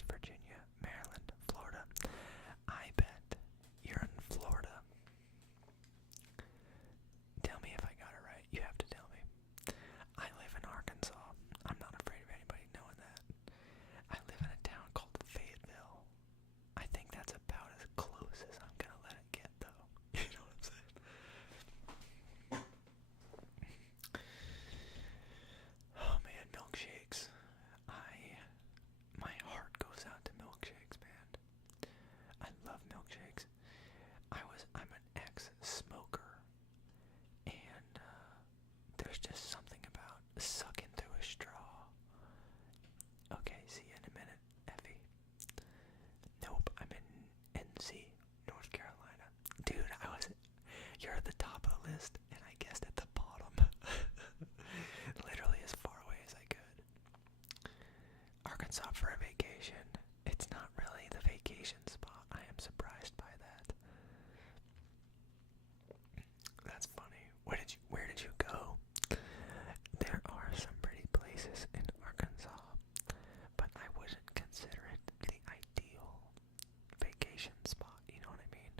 West Virginia, Maryland, Florida. I bet you're in Florida. Tell me if I got it right. You have to tell me. I live in Arkansas. I'm not afraid of anybody knowing that. I live in a town called Fayetteville. I think that's about as close as I'm gonna let it get, though. You know what I'm saying? Oh man, milkshakes. My heart goes out to milkshakes, man. I love milkshakes. I'm an ex-smoker, and there's just something about sucking through a straw. Okay, see you in a minute, Effie. Nope, I'm in NC, North Carolina. Dude, you're at the top of the list, and I guessed at the bottom. Literally as far away as I could. Arkansas for a vacation. It's not really the vacation spot. I am surprised by that. That's funny. Where did you go? There are some pretty places in Arkansas, but I wouldn't consider it the ideal vacation spot, you know what I mean?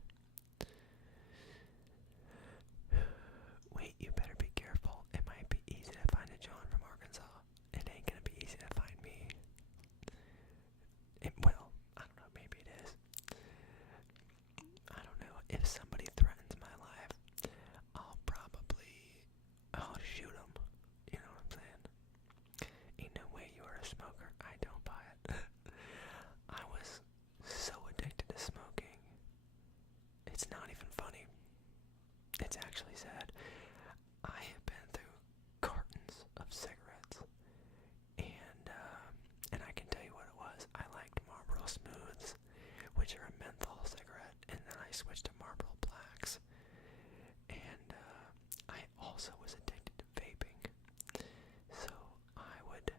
Wait, you better be careful. It might be easy to find a John from Arkansas. It ain't gonna be easy to find me. Well, I don't know, maybe it is. I don't know. If somebody threatens my life, I'll shoot them. You know what I'm saying? Ain't no way you are a smoker. I don't buy it. I was so addicted to smoking. It's not even funny. It's actually sad. I have been through cartons of cigarettes, and I can tell you what it was. I liked Marlboro Smooths, which are a menthol cigarette, and then I switched to Marlboro Blacks. And I also was addicted to vaping. So I would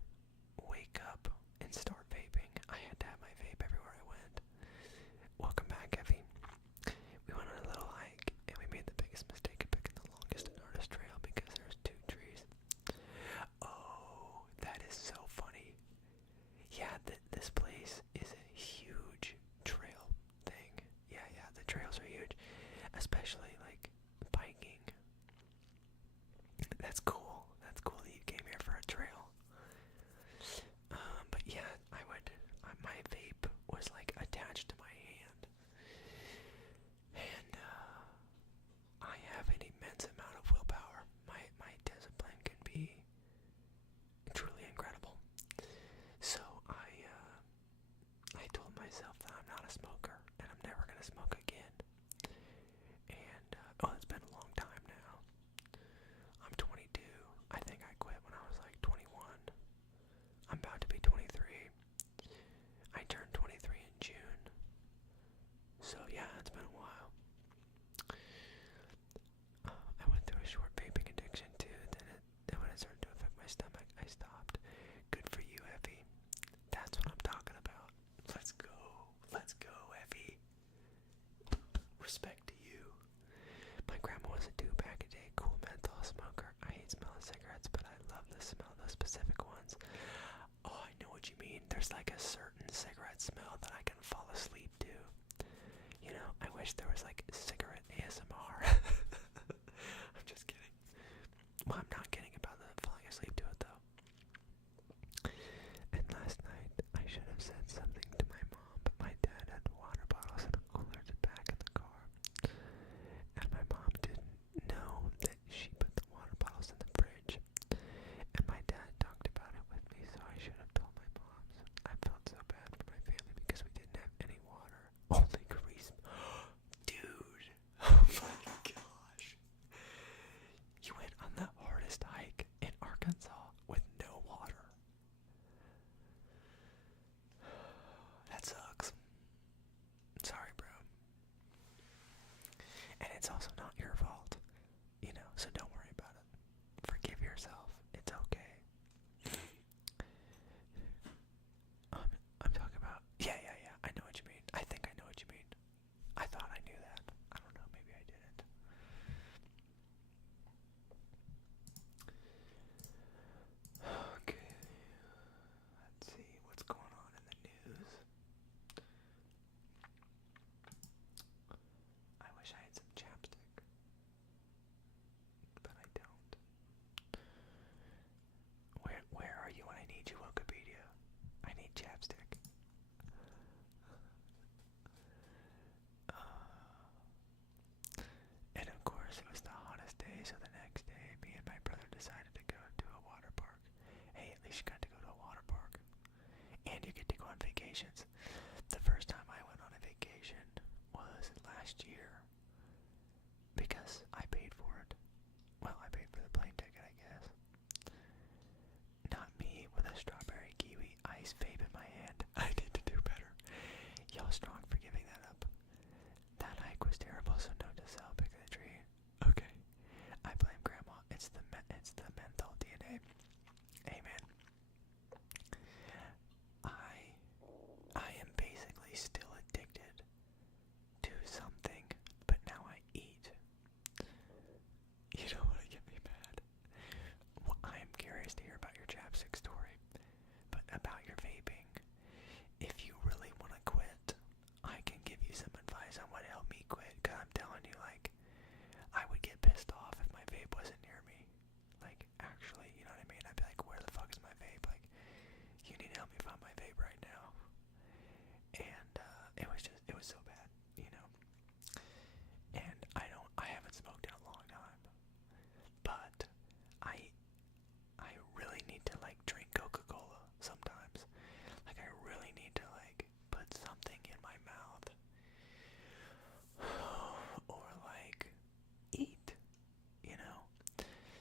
wake up and start vaping. I had to have my vape everywhere I went. Welcome back, Effie. We went on a little hike, and we made the biggest mistake of picking the longest and hardest trail because there's 2 trees. Oh, that is so funny. Yeah, this place is a huge trail thing. Yeah, the trails are huge. Especially, like, biking. That's cool. That's cool that you came here for a trail. But yeah, my vape was, like, attached to my hand. And, I have an immense amount of willpower. My discipline can be truly incredible. So I told myself that I'm not a smoker and I'm never gonna smoke again. And it's been a long time now. I'm 22. I think I quit when I was like 21. I'm about to be 23. I turned 23 in June. So yeah, it's been a while. I went through a short vaping addiction too. Then when it started to affect my stomach, I stopped. Good for you, Effie. That's what I'm talking about. Let's go. Let's go, Effie. Respect to you. My grandma was a 2-pack-a-day cool menthol smoker. I hate smelling cigarettes, but I love the smell of those specific ones. Oh, I know what you mean. There's like a certain cigarette smell that I can fall asleep to. You know, I wish there was like cigarette ASMR. I'm just kidding. Well, I'm not kidding about the falling asleep to it though. And last night, I should have said something to my mom, but my dad had water bottles in a cooler at the back of the car. And my mom didn't know that she put the water bottles in the fridge. And my dad talked about it with me, so I should have told my mom. I felt so bad for my family because we didn't have any water. Only grease. Dude. Oh my gosh. You went on the hardest hike vacations. The first time I went on a vacation was last year because I paid for it. Well, I paid for the plane ticket, I guess. Not me with a strawberry kiwi ice vape in my hand. I need to do better. Y'all strong for giving that up. That hike was terrible, so note to self, pick the tree. Okay. I blame Grandma. It's the menthol DNA. Amen. I am basically still addicted to something, but now I eat. You don't want to get me mad. Well, I am curious to hear about your chapstick story, but about your vaping. If you really want to quit, I can give you some advice on what helped me quit, because I'm telling you, like, I would get pissed off if my vape wasn't near me. Like, actually, you know what I mean? I'd be like, where the fuck is my vape? Like, you need to help me find my vape right now. And it was so bad, you know? And I haven't smoked in a long time. But I really need to, like, drink Coca-Cola sometimes. Like, I really need to, like, put something in my mouth. Or, like, eat, you know?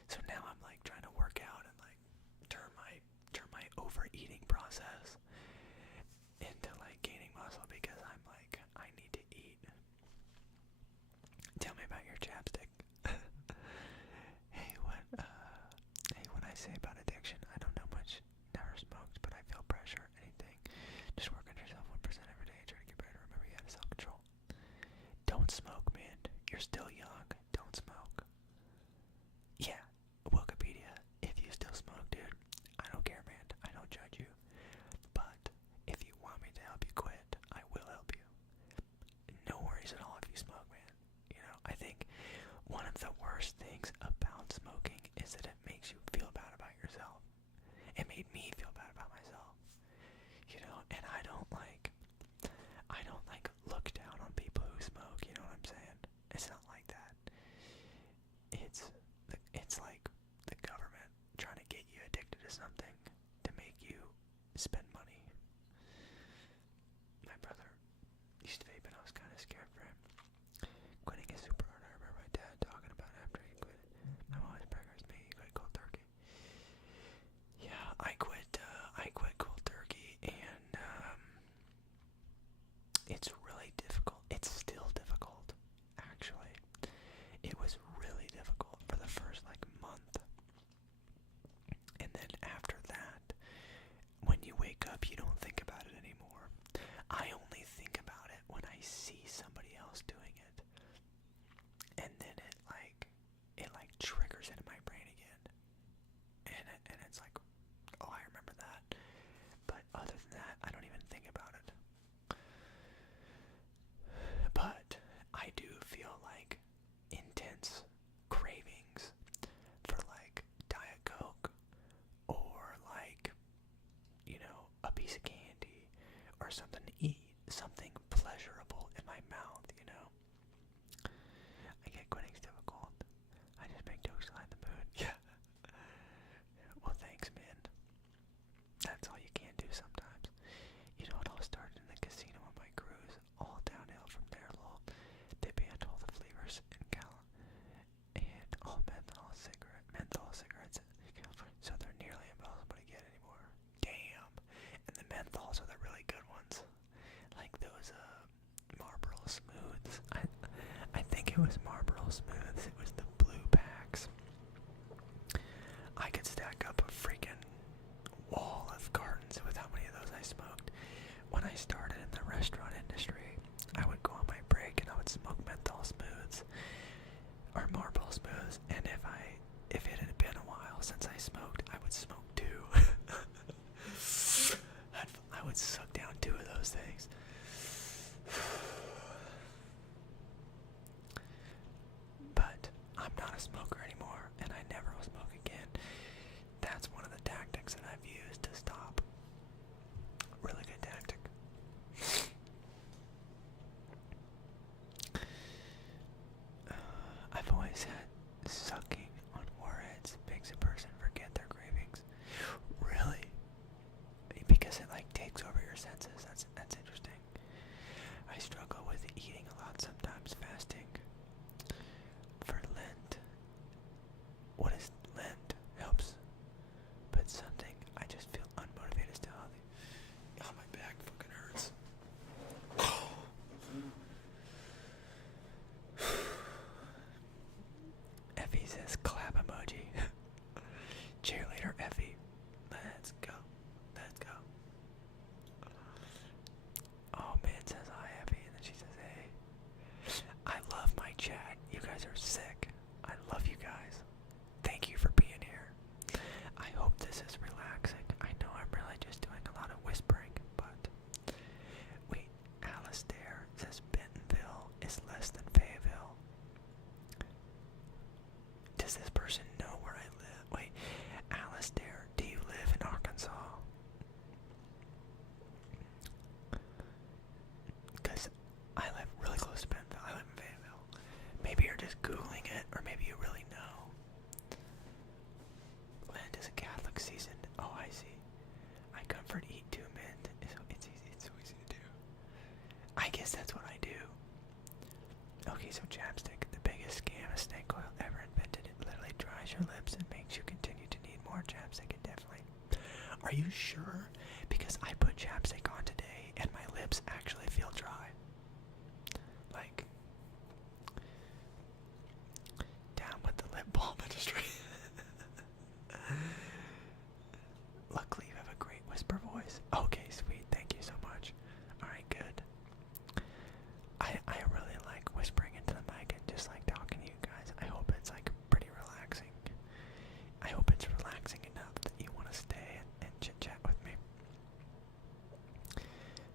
So now I'm, like, trying to work out and, like, turn my overeating process into, like, gaining muscle, because I'm like, I need to eat. Tell me about your chapstick. Hey, when I say about addiction, I don't know much, never smoked, but I feel pressure, anything. Just work on yourself 1% every day, try to get better, remember you have self-control. Don't smoke, man. You're still young. Don't smoke. Yeah, Wikipedia, if you still smoke, dude, I don't care, man. I don't judge you. But if you want me to help you quit, I will help you. No worries at all if you smoke, man. You know, I think one of the worst things about smoking is that it makes you feel bad about yourself. It made me feel bad about myself. You know, and I don't like look down on people who smoke, you know what I'm saying? It's not like that. It's like the government trying to get you addicted to something to make you spend money. My brother used to vape and I was kind of scared for him. Quitting is super hard. I remember my dad talking about it after he quit. My mom always preggers me. He quit cold turkey. Yeah, I quit cold turkey, and it's really difficult. It's still difficult, actually. It was really difficult for the first, like, month. And then after that, when you wake up, you don't think about it anymore. I only think about it when I see somebody else doing it. And then it triggers into my brain again. And it's like, oh, I remember that. But other than that, I don't even think about it. But I do feel like intense cravings for, like, Diet Coke, or, like, you know, a piece of candy, or something to eat, something pleasurable in my mouth, you know. I get quitting's difficult. I just make jokes to lighten the mood. Yeah. Well, thanks, man. That's all you can do sometimes. You know, it all started in the casino on my cruise. All downhill from there, lol. They banned all the flavors in and all menthol cigarettes in California, so they're nearly impossible to get anymore. Damn. And the menthols are the really good ones. Like those, Marlboro Smooths. I think it was Marlboro Smooths. It was the blue packs. I could stack up a freaking wall of cartons with how many of those I smoked. When I started in the restaurant industry, I would go on my break and I would smoke menthol smooths or Marlboro Smooths, and if it had been a while since I smoked, I would smoke 2. I would suck down 2 of those things. But I'm not a smoker anymore, and I never will smoke again. That's one of the tactics that I've used to stop. Really good tactic. I've always had sucking on warheads makes a person forget their cravings. because I put chapstick on today and my lips actually feel dry. Like, down with the lip balm industry. Luckily, you have a great whisper voice. Okay, sweet. Thank you so much. Alright, good. I really like whispering into the mic and just like talking to you guys. I hope it's like pretty relaxing. I hope it's relaxing enough that you want to stay and chit chat with me.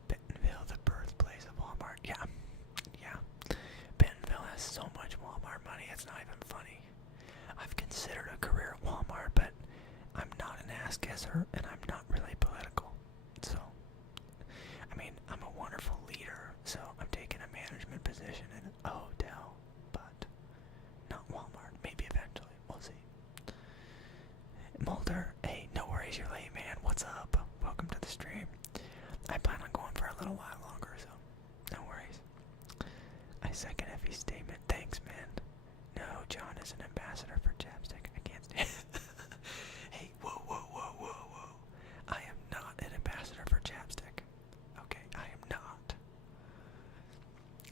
Bentonville, the birthplace of Walmart. Yeah. Bentonville has so much Walmart money, it's not even funny. I've considered a career at Walmart, but I'm not an ass-kisser, and I'm not really political. So, I mean, I'm a wonderful leader, so I'm taking a management position in a hotel, but not Walmart. Maybe eventually. We'll see. Mulder, hey, no worries, you're late, man. What's up? Welcome to the stream. I plan on going for a little while longer, so no worries. I second Effie's statement. Thanks, man. No, John is an ambassador for chapstick. I can't stand it. Hey, whoa. I am not an ambassador for chapstick. Okay, I am not.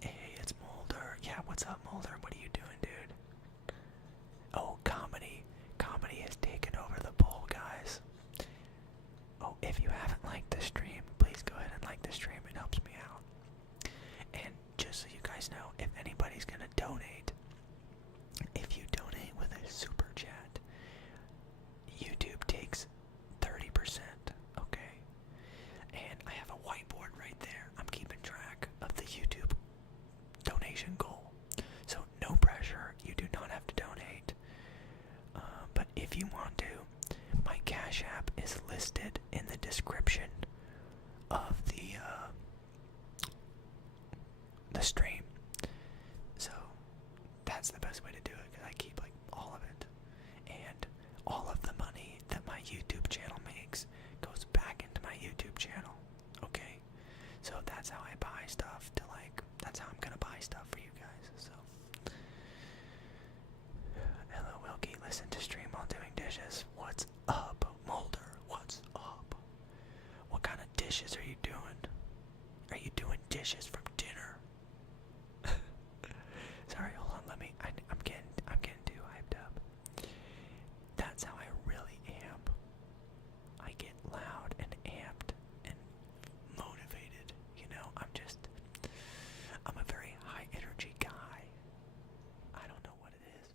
Hey, it's Mulder. Yeah, what's up, Mulder? What are you doing, dude? Oh, comedy. Comedy has taken over the poll, guys. Oh, if you haven't liked the stream, please go ahead and like the stream. It helps me out. And just so you guys know, if anybody's gonna donate, if you donate with a super chat, YouTube takes 30%, okay? And I have a whiteboard right there. I'm keeping track of the YouTube donation goal. So no pressure, you do not have to donate. But if you want to, my Cash App is listed in the description of the stream. So that's the best way to do it, because I keep like all of it. And all of the money that my YouTube channel makes goes back into my YouTube channel. Okay? So that's how I buy stuff to like, that's how I'm gonna buy stuff for you guys. So hello Wilkie, listen to stream while doing dishes. What's up, Mulder? What's up? What kind of dishes are you doing? Are you doing dishes from dinner? Sorry, hold on, I'm getting too hyped up. That's how I really am. I get loud and amped and motivated, you know, I'm a very high energy guy. I don't know what it is.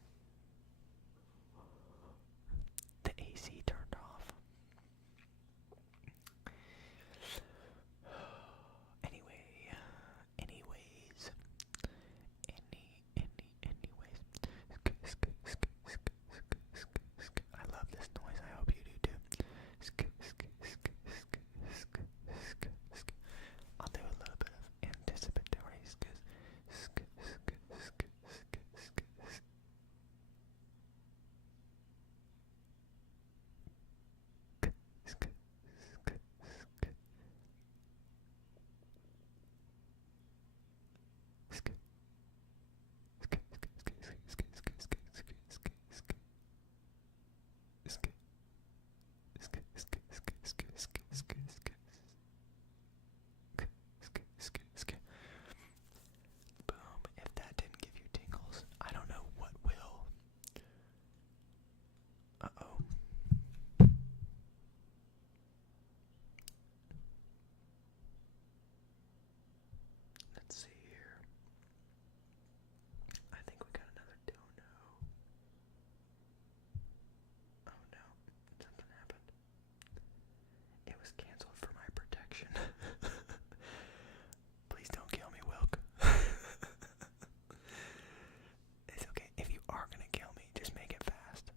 The AC turned off. Anyways. I love this noise. I hope you do too. I'll do a little bit of anticipatory. Boom. If that didn't give you tingles, I don't know what will. Uh-oh. Let's see here. I think we got another dono. Oh no, something happened. It was canceled for my protection. Please don't kill me, Wilk. It's okay. If you are gonna kill me, just make it fast.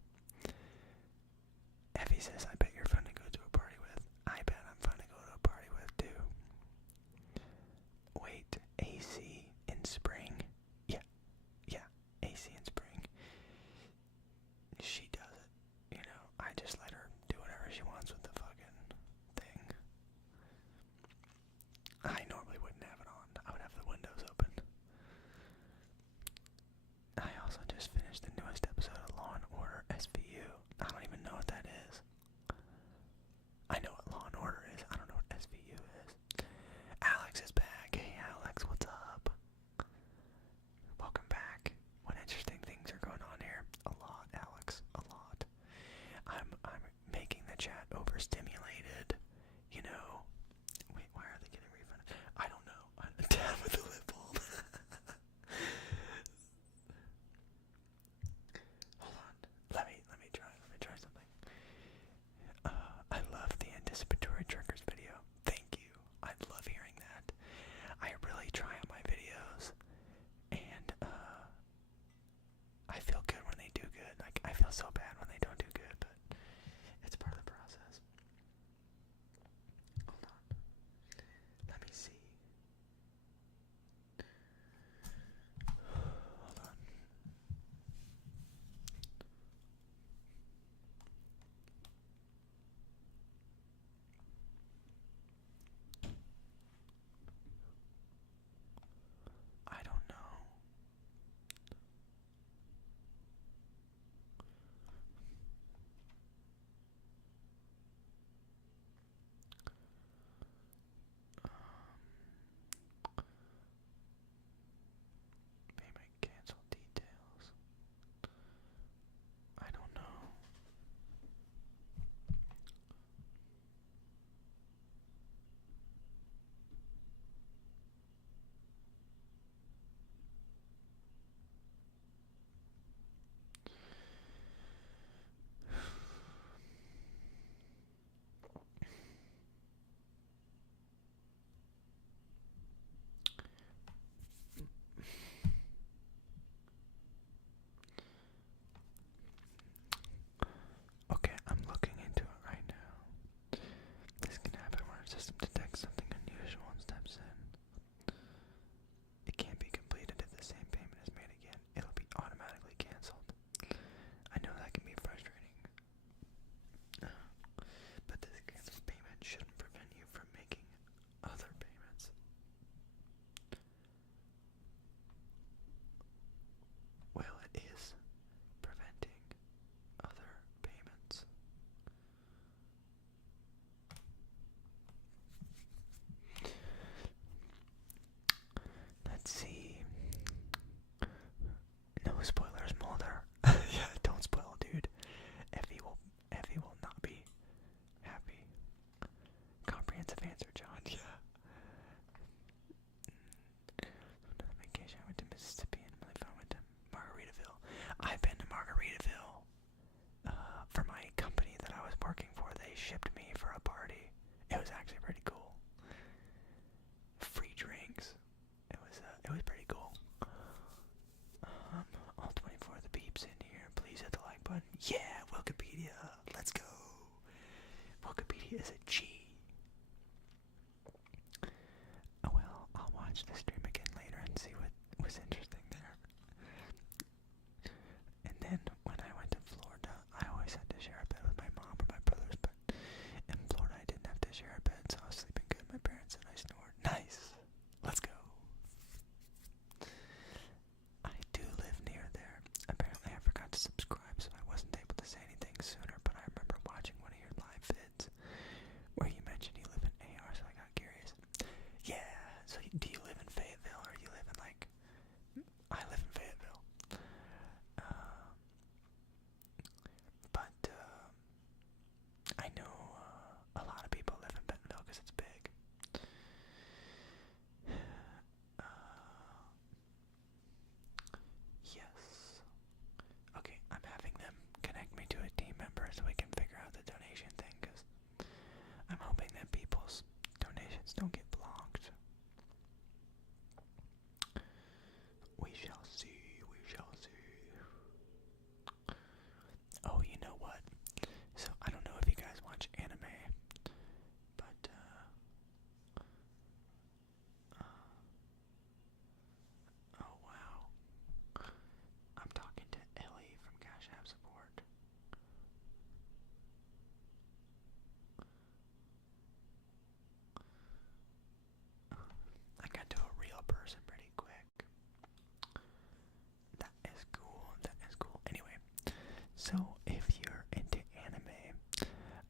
Effie says, I bet you're fun to go to a party with. I bet I'm fun to go to a party with too. Wait, AC in spring? Yeah, AC in spring. She does it. You know, I just let her do whatever she wants with the fucking thing. I normally wouldn't have it on. I would have the windows open. I also just finished the newest episode of Law & Order SVU. I don't even know what that is. I know what Law & Order is. I don't know what actually pretty cool. Free drinks. It was pretty cool. All 24 of the peeps in here, please hit the like button. Yeah, Wikipedia, let's go. Wikipedia is a G. Oh well, I'll watch the stream again later and see what was interesting there. And then when I went to Florida, I always had to share a bed with my mom or my brothers, but in Florida I didn't have to share a bed, so I was sleeping good. My parents said I snored. Nice. Let's go. I do live near there. Apparently I forgot to subscribe, so I wasn't able to say anything sooner, but I remember watching one of your live vids where you mentioned you live in AR, so I got curious. Yeah, so do you live in Fayetteville, or you live in, like, I live in Fayetteville. But I know a lot of people live in Bentonville because it's big. Yes. Okay, I'm having them connect me to a team member so we can figure out the donation thing, because I'm hoping that people's donations don't get blocked. We shall see, we shall see. Oh, you know what? So, I don't know if you guys watch anime, but, oh wow. I'm talking to Ellie from Cash App Support. I got to a real person pretty quick. That is cool, that is cool. Anyway, so if you're into anime,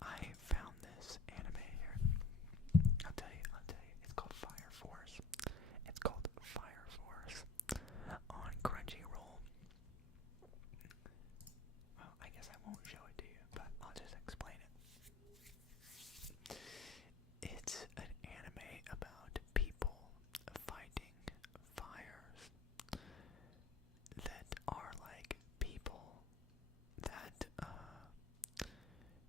I found this anime here. I'll tell you, it's called Fire Force. It's called Fire Force on Crunchyroll. Well, I guess I won't show it to you, but I'll just explain it. It's an anime about people fighting fires that are like people that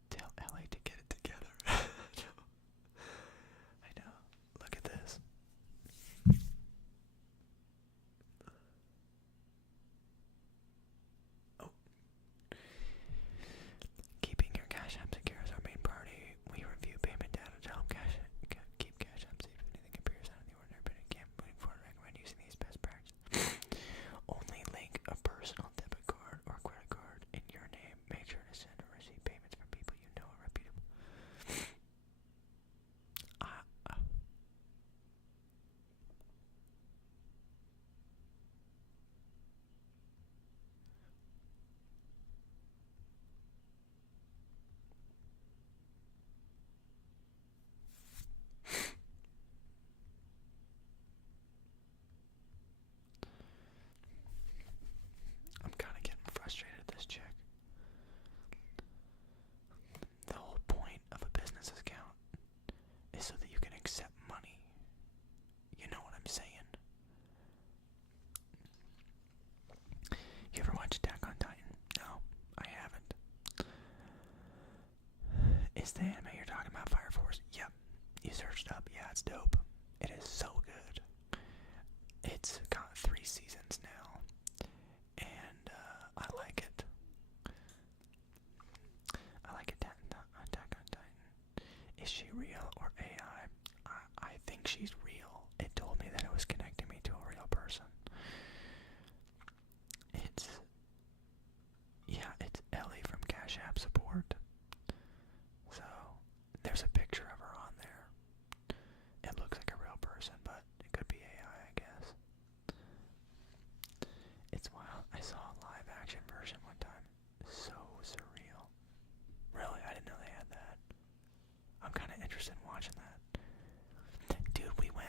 tell Ellie to get it together. I know. Look at this. Oh. Keeping your Cash App secure is our main priority. We review payment data to help keep Cash App safe. If anything appears out of the ordinary, but it can't moving forward, recommend using these best practices. Only link a personal debit card or credit card in your name. Make sure to send or receive payments from people you know are reputable. I'm kind of getting frustrated at this chick. The whole point of a business account is so that you can accept money. You know what I'm saying? You ever watch Attack on Titan? No, I haven't. Is the anime you're talking about Fire Force? Yep. You searched up. Yeah, it's dope. It is so good. It's got 3 seasons now, and I like it. I like Attack on Titan. Is she real or AI? I think she's real. It told me that it was connecting me to a real person. It's Ellie from Cash App Support. So, there's a picture of her on there. It looks like a real person, but it could be AI, I guess. It's wild. I saw a live action version one time. So surreal. Really, I didn't know they had that. I'm kind of interested in watching that. Dude, we went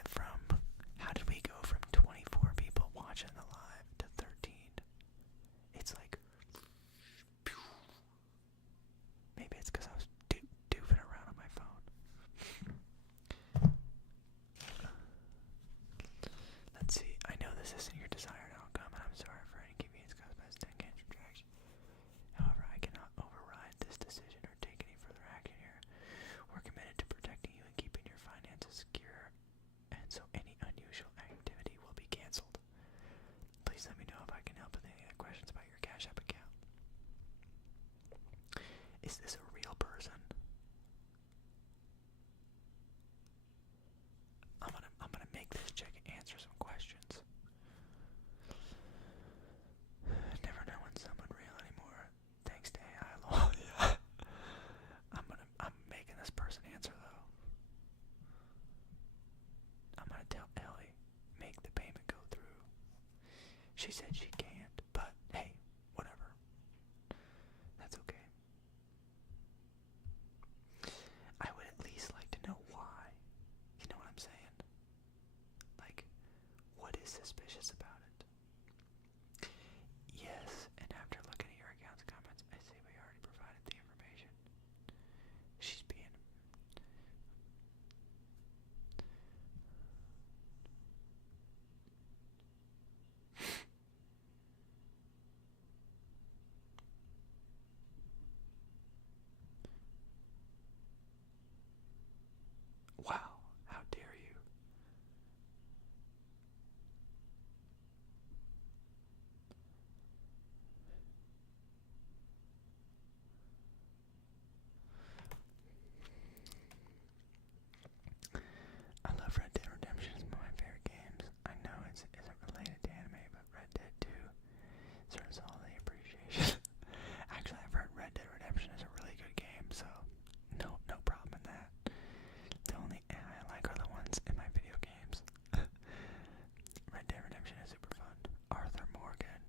She said she can't, but hey, whatever. That's okay. I would at least like to know why. You know what I'm saying? Like, what is suspicious about it? Yes, and after looking at your account's comments, I see we already provided the information. She's being... Wow, how dare you? I love Red Dead Redemption. It's one of my favorite games. I know it isn't related to anime, but Red Dead 2 sort of all the appreciation. Actually, I've heard Red Dead Redemption is a really good game, so no problem in that. The only I like are the ones in my video games. Red Dead Redemption is super fun. Arthur Morgan.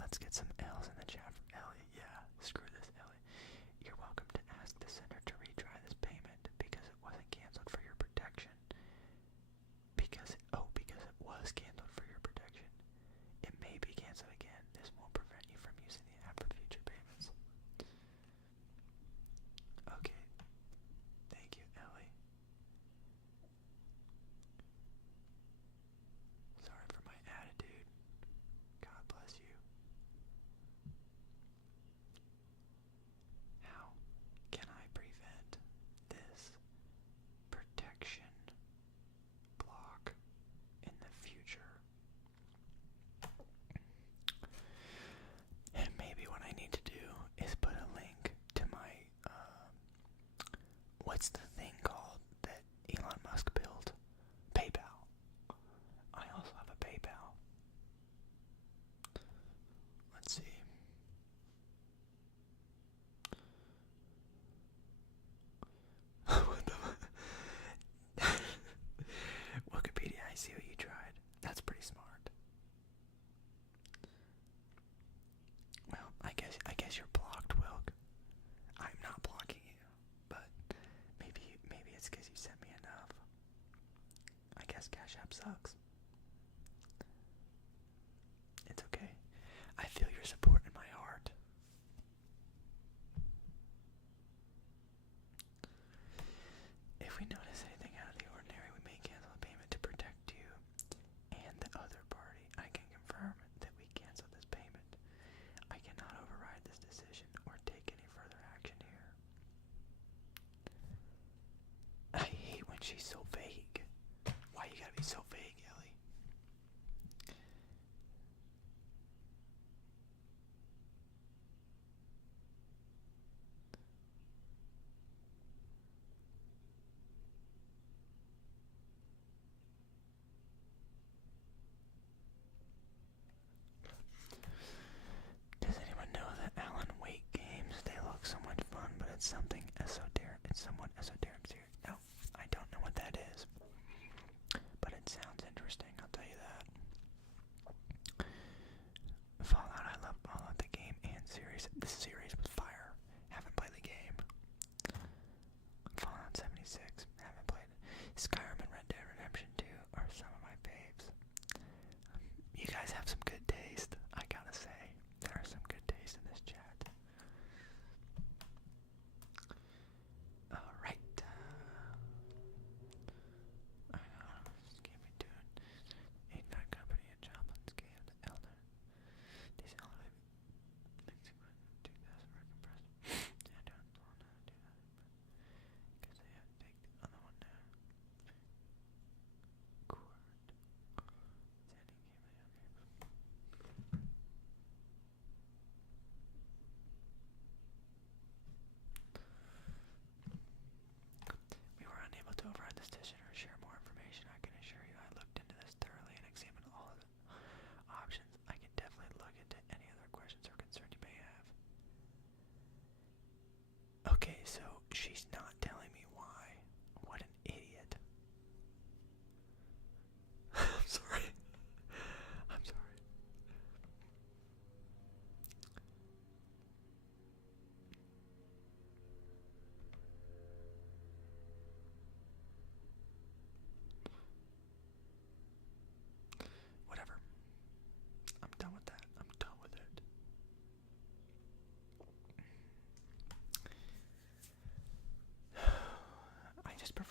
Let's get some L's in the chat from Ellie. Yeah, screw this, Ellie. You're welcome to ask the sender to retry this payment because it wasn't canceled for your protection. Because it was canceled for your protection. It may be canceled again. This won't prevent you from using the app for future payments. Okay. Thank you, Ellie. Sorry for my attitude. God bless you.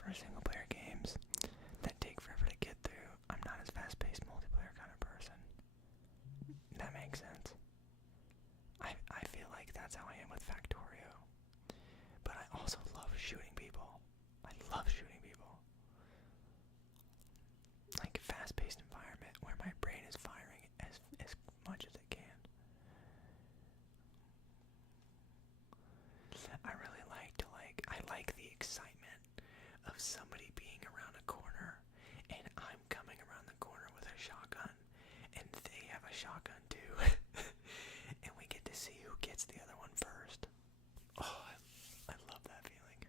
for single player games that take forever to get through. I'm not as fast paced multiplayer kind of person. That makes sense. I feel like that's how I am with Factorio. But I also love shooting people. I love shooting people. Like fast paced environment where my brain is firing as much as it can. I really I like the excitement of somebody being around a corner and I'm coming around the corner with a shotgun and they have a shotgun too. And we get to see who gets the other one first. Oh, I love that feeling.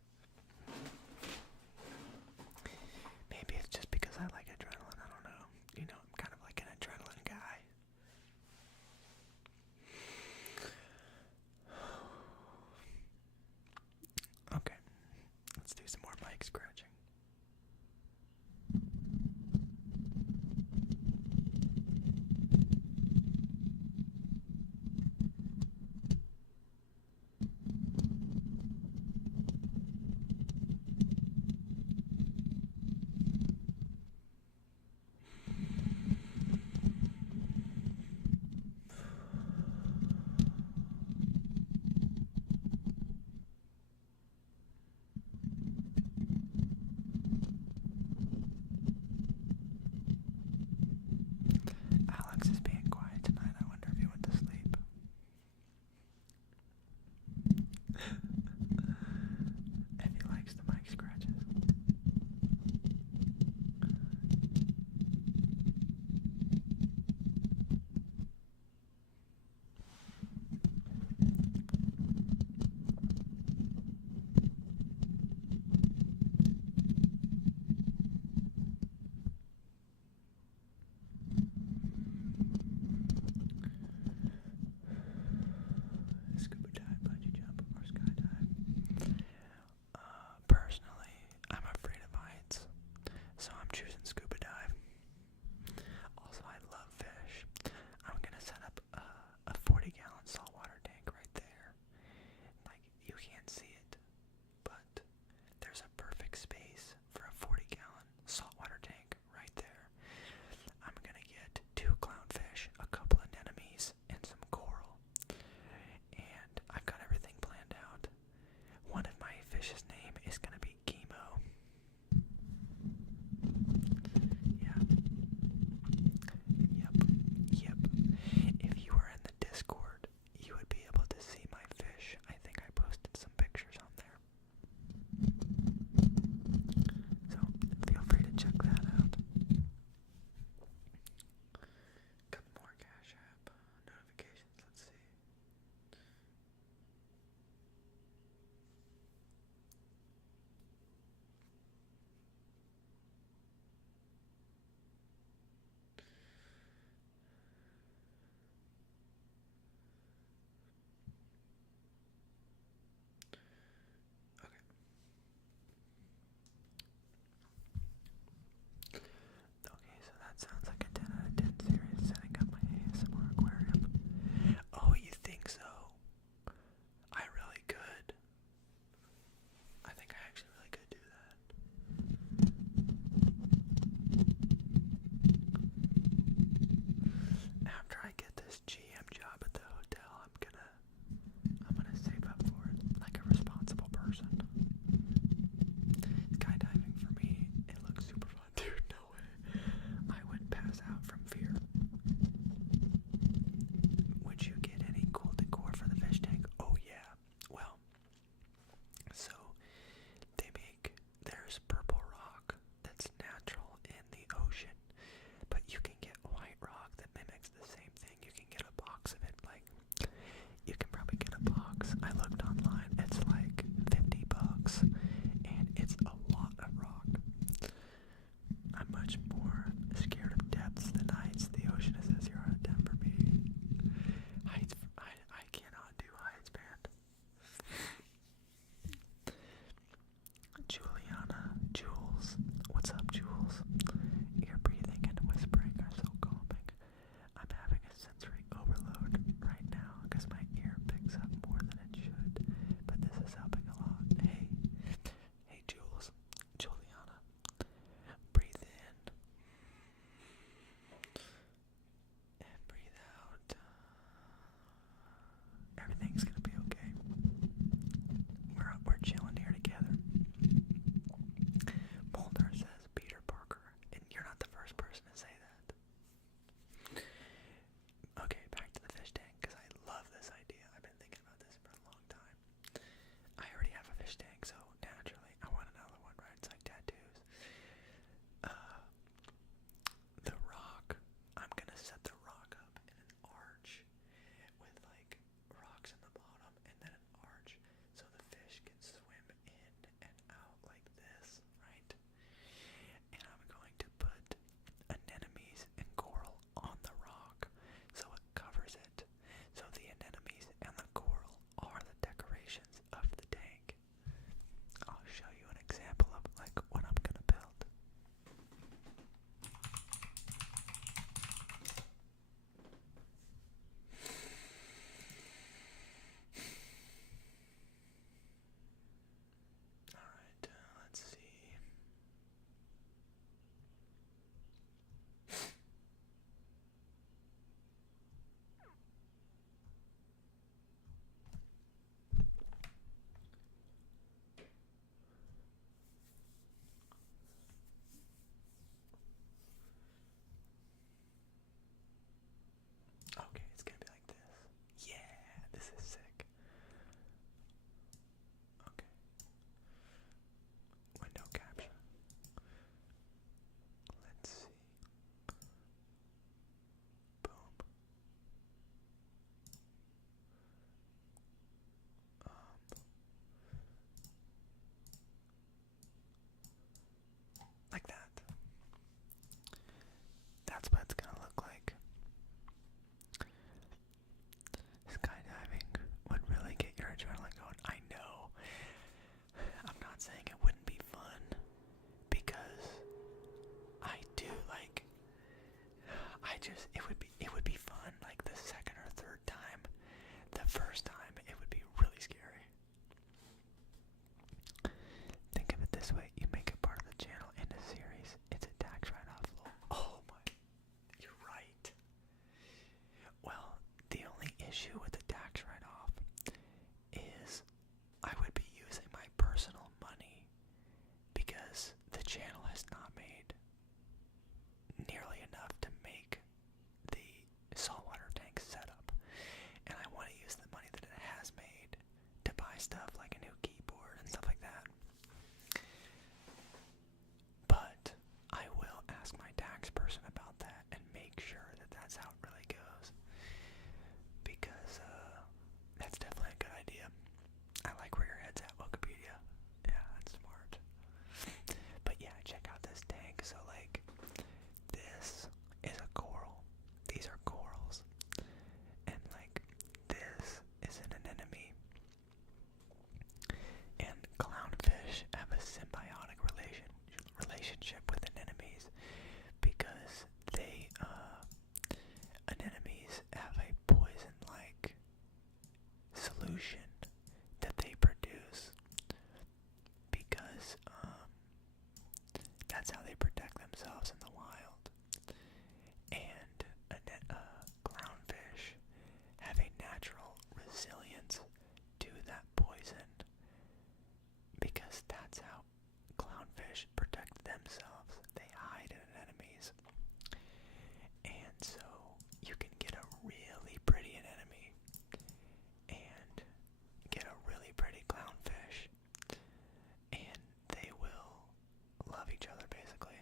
Maybe it's just because I like adrenaline, I don't know. You know, I'm kind of like an adrenaline guy. Okay, let's do some more mic scratching. it would be fun like the second or third time. The first time it would be really scary. Think of it this way: you make it part of the channel in a series. It's a tax write-off. Oh my, you're right. Well, the only issue with the tax write-off is I would be using my personal money because the channel has not made nearly enough to make the saltwater tank setup, and I want to use the money that it has made to buy stuff like a new keyboard and stuff like that. But I will ask my tax person about that and make sure that that's how it really goes, because that's definitely a good idea. I like where your head's at, Wikipedia. Yeah, that's smart. But yeah, check out this tank. So like, this is a coral. These are corals. And like, this is an anemone. And clownfish have a symbiotic relationship with anemones because they, anemones have a poison-like solution that they produce because that's how they protect themselves in the wild. And clownfish have a natural resilience to that poison because that's how clownfish protect themselves. They hide in anemones. And so you can get a really pretty anemone and get a really pretty clownfish, and they will love each other basically.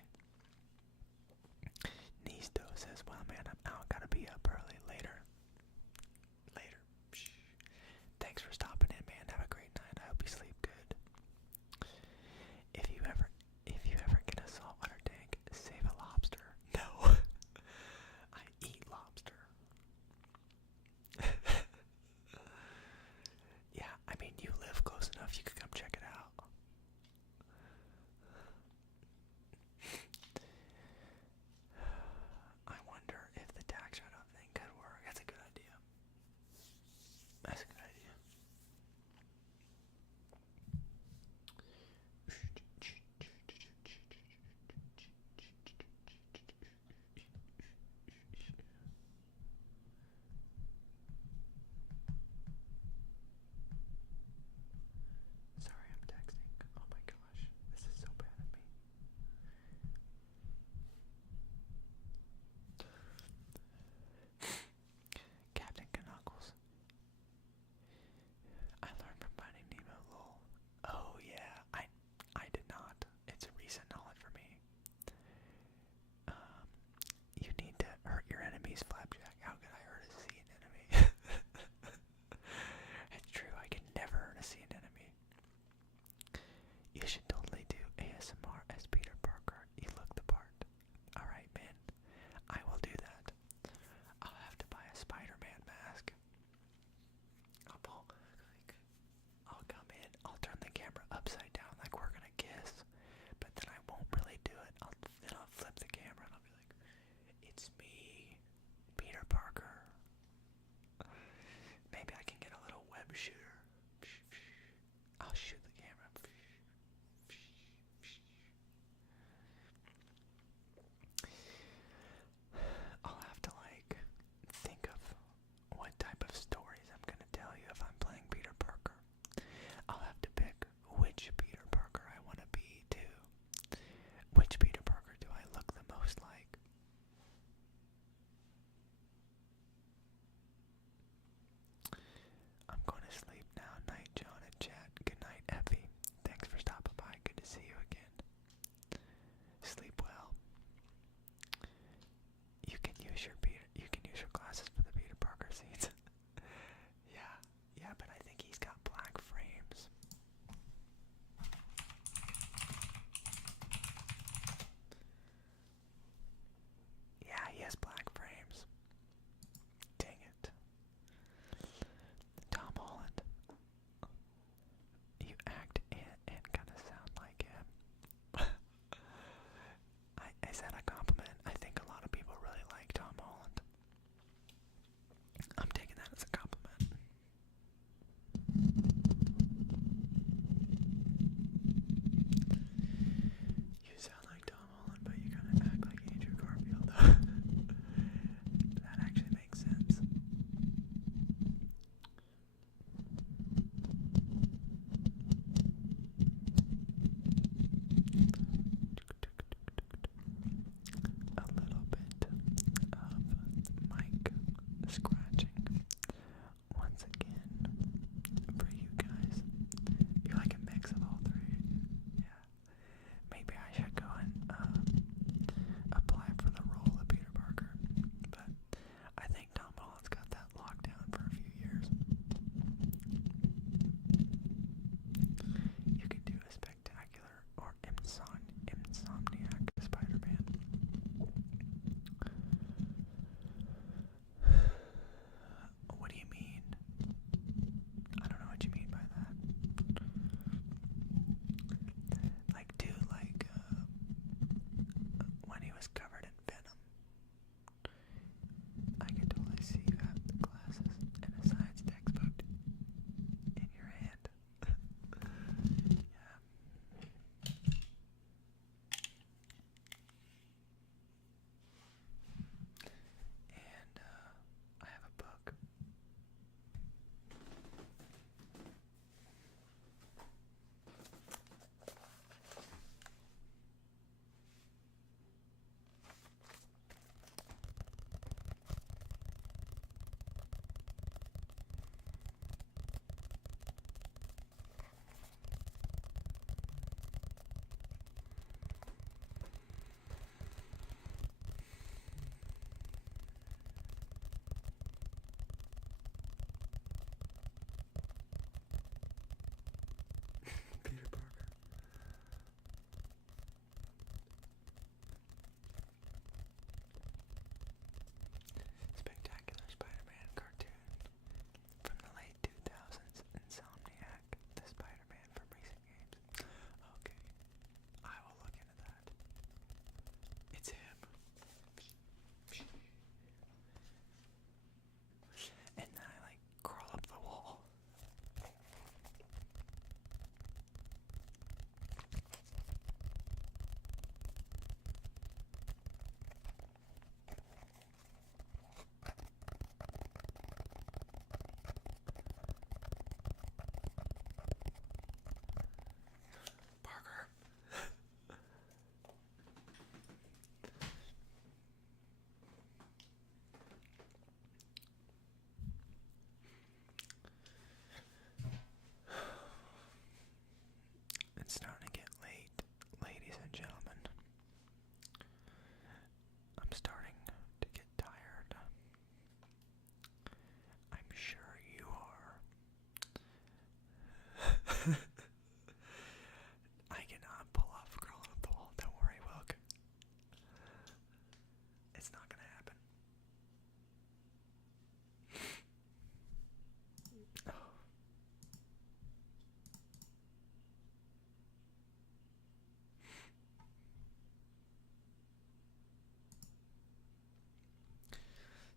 was covered in venom. I can totally see you have the glasses and a science textbook in your hand. Yeah. And I have a book. Peter Parker. Spectacular Spider-Man cartoon from the late 2000s. Insomniac, the Spider-Man from recent games. Okay, I will look into that. It's him. And then I like crawl up the wall. Parker. It's starting to get late, ladies and gentlemen. I'm starting to get tired. I'm sure you are. I cannot pull off crawling up the wall. Don't worry, Wilk. It's not gonna happen.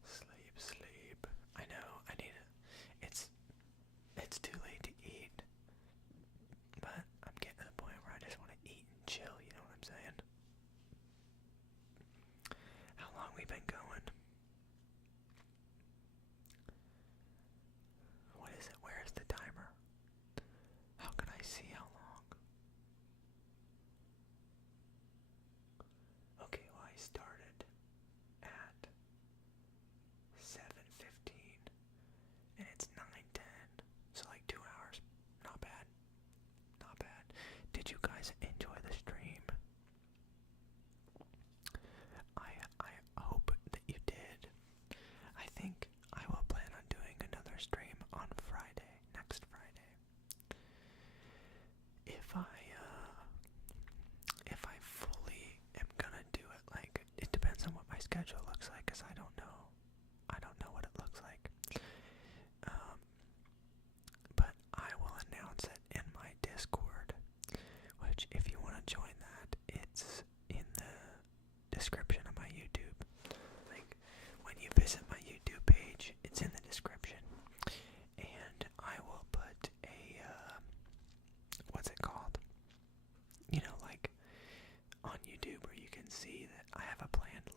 Sleep, sleep. I know, I need it. It's too late to eat. But I'm getting to the point where I just want to eat and chill, you know what I'm saying? How long we been going? What is it? Where is the timer? How can I see how long? Okay, well I started at 7:15 and it's 9:10. So like 2 hours. Not bad. Not bad. Did you guys enjoy the stream? I hope that you did. I think I will plan on doing another stream on Friday, next Friday. If I fully am gonna do it, like, it depends on what my schedule looks like, 'cause I don't know. I don't know what it looks like. But I will announce it in my Discord, which if you want to join that, it's in the description of my YouTube. Like, when you visit my YouTube page, it's in the description. And I will put a, what's it called? You know, like, on YouTube where you can see that I have a planned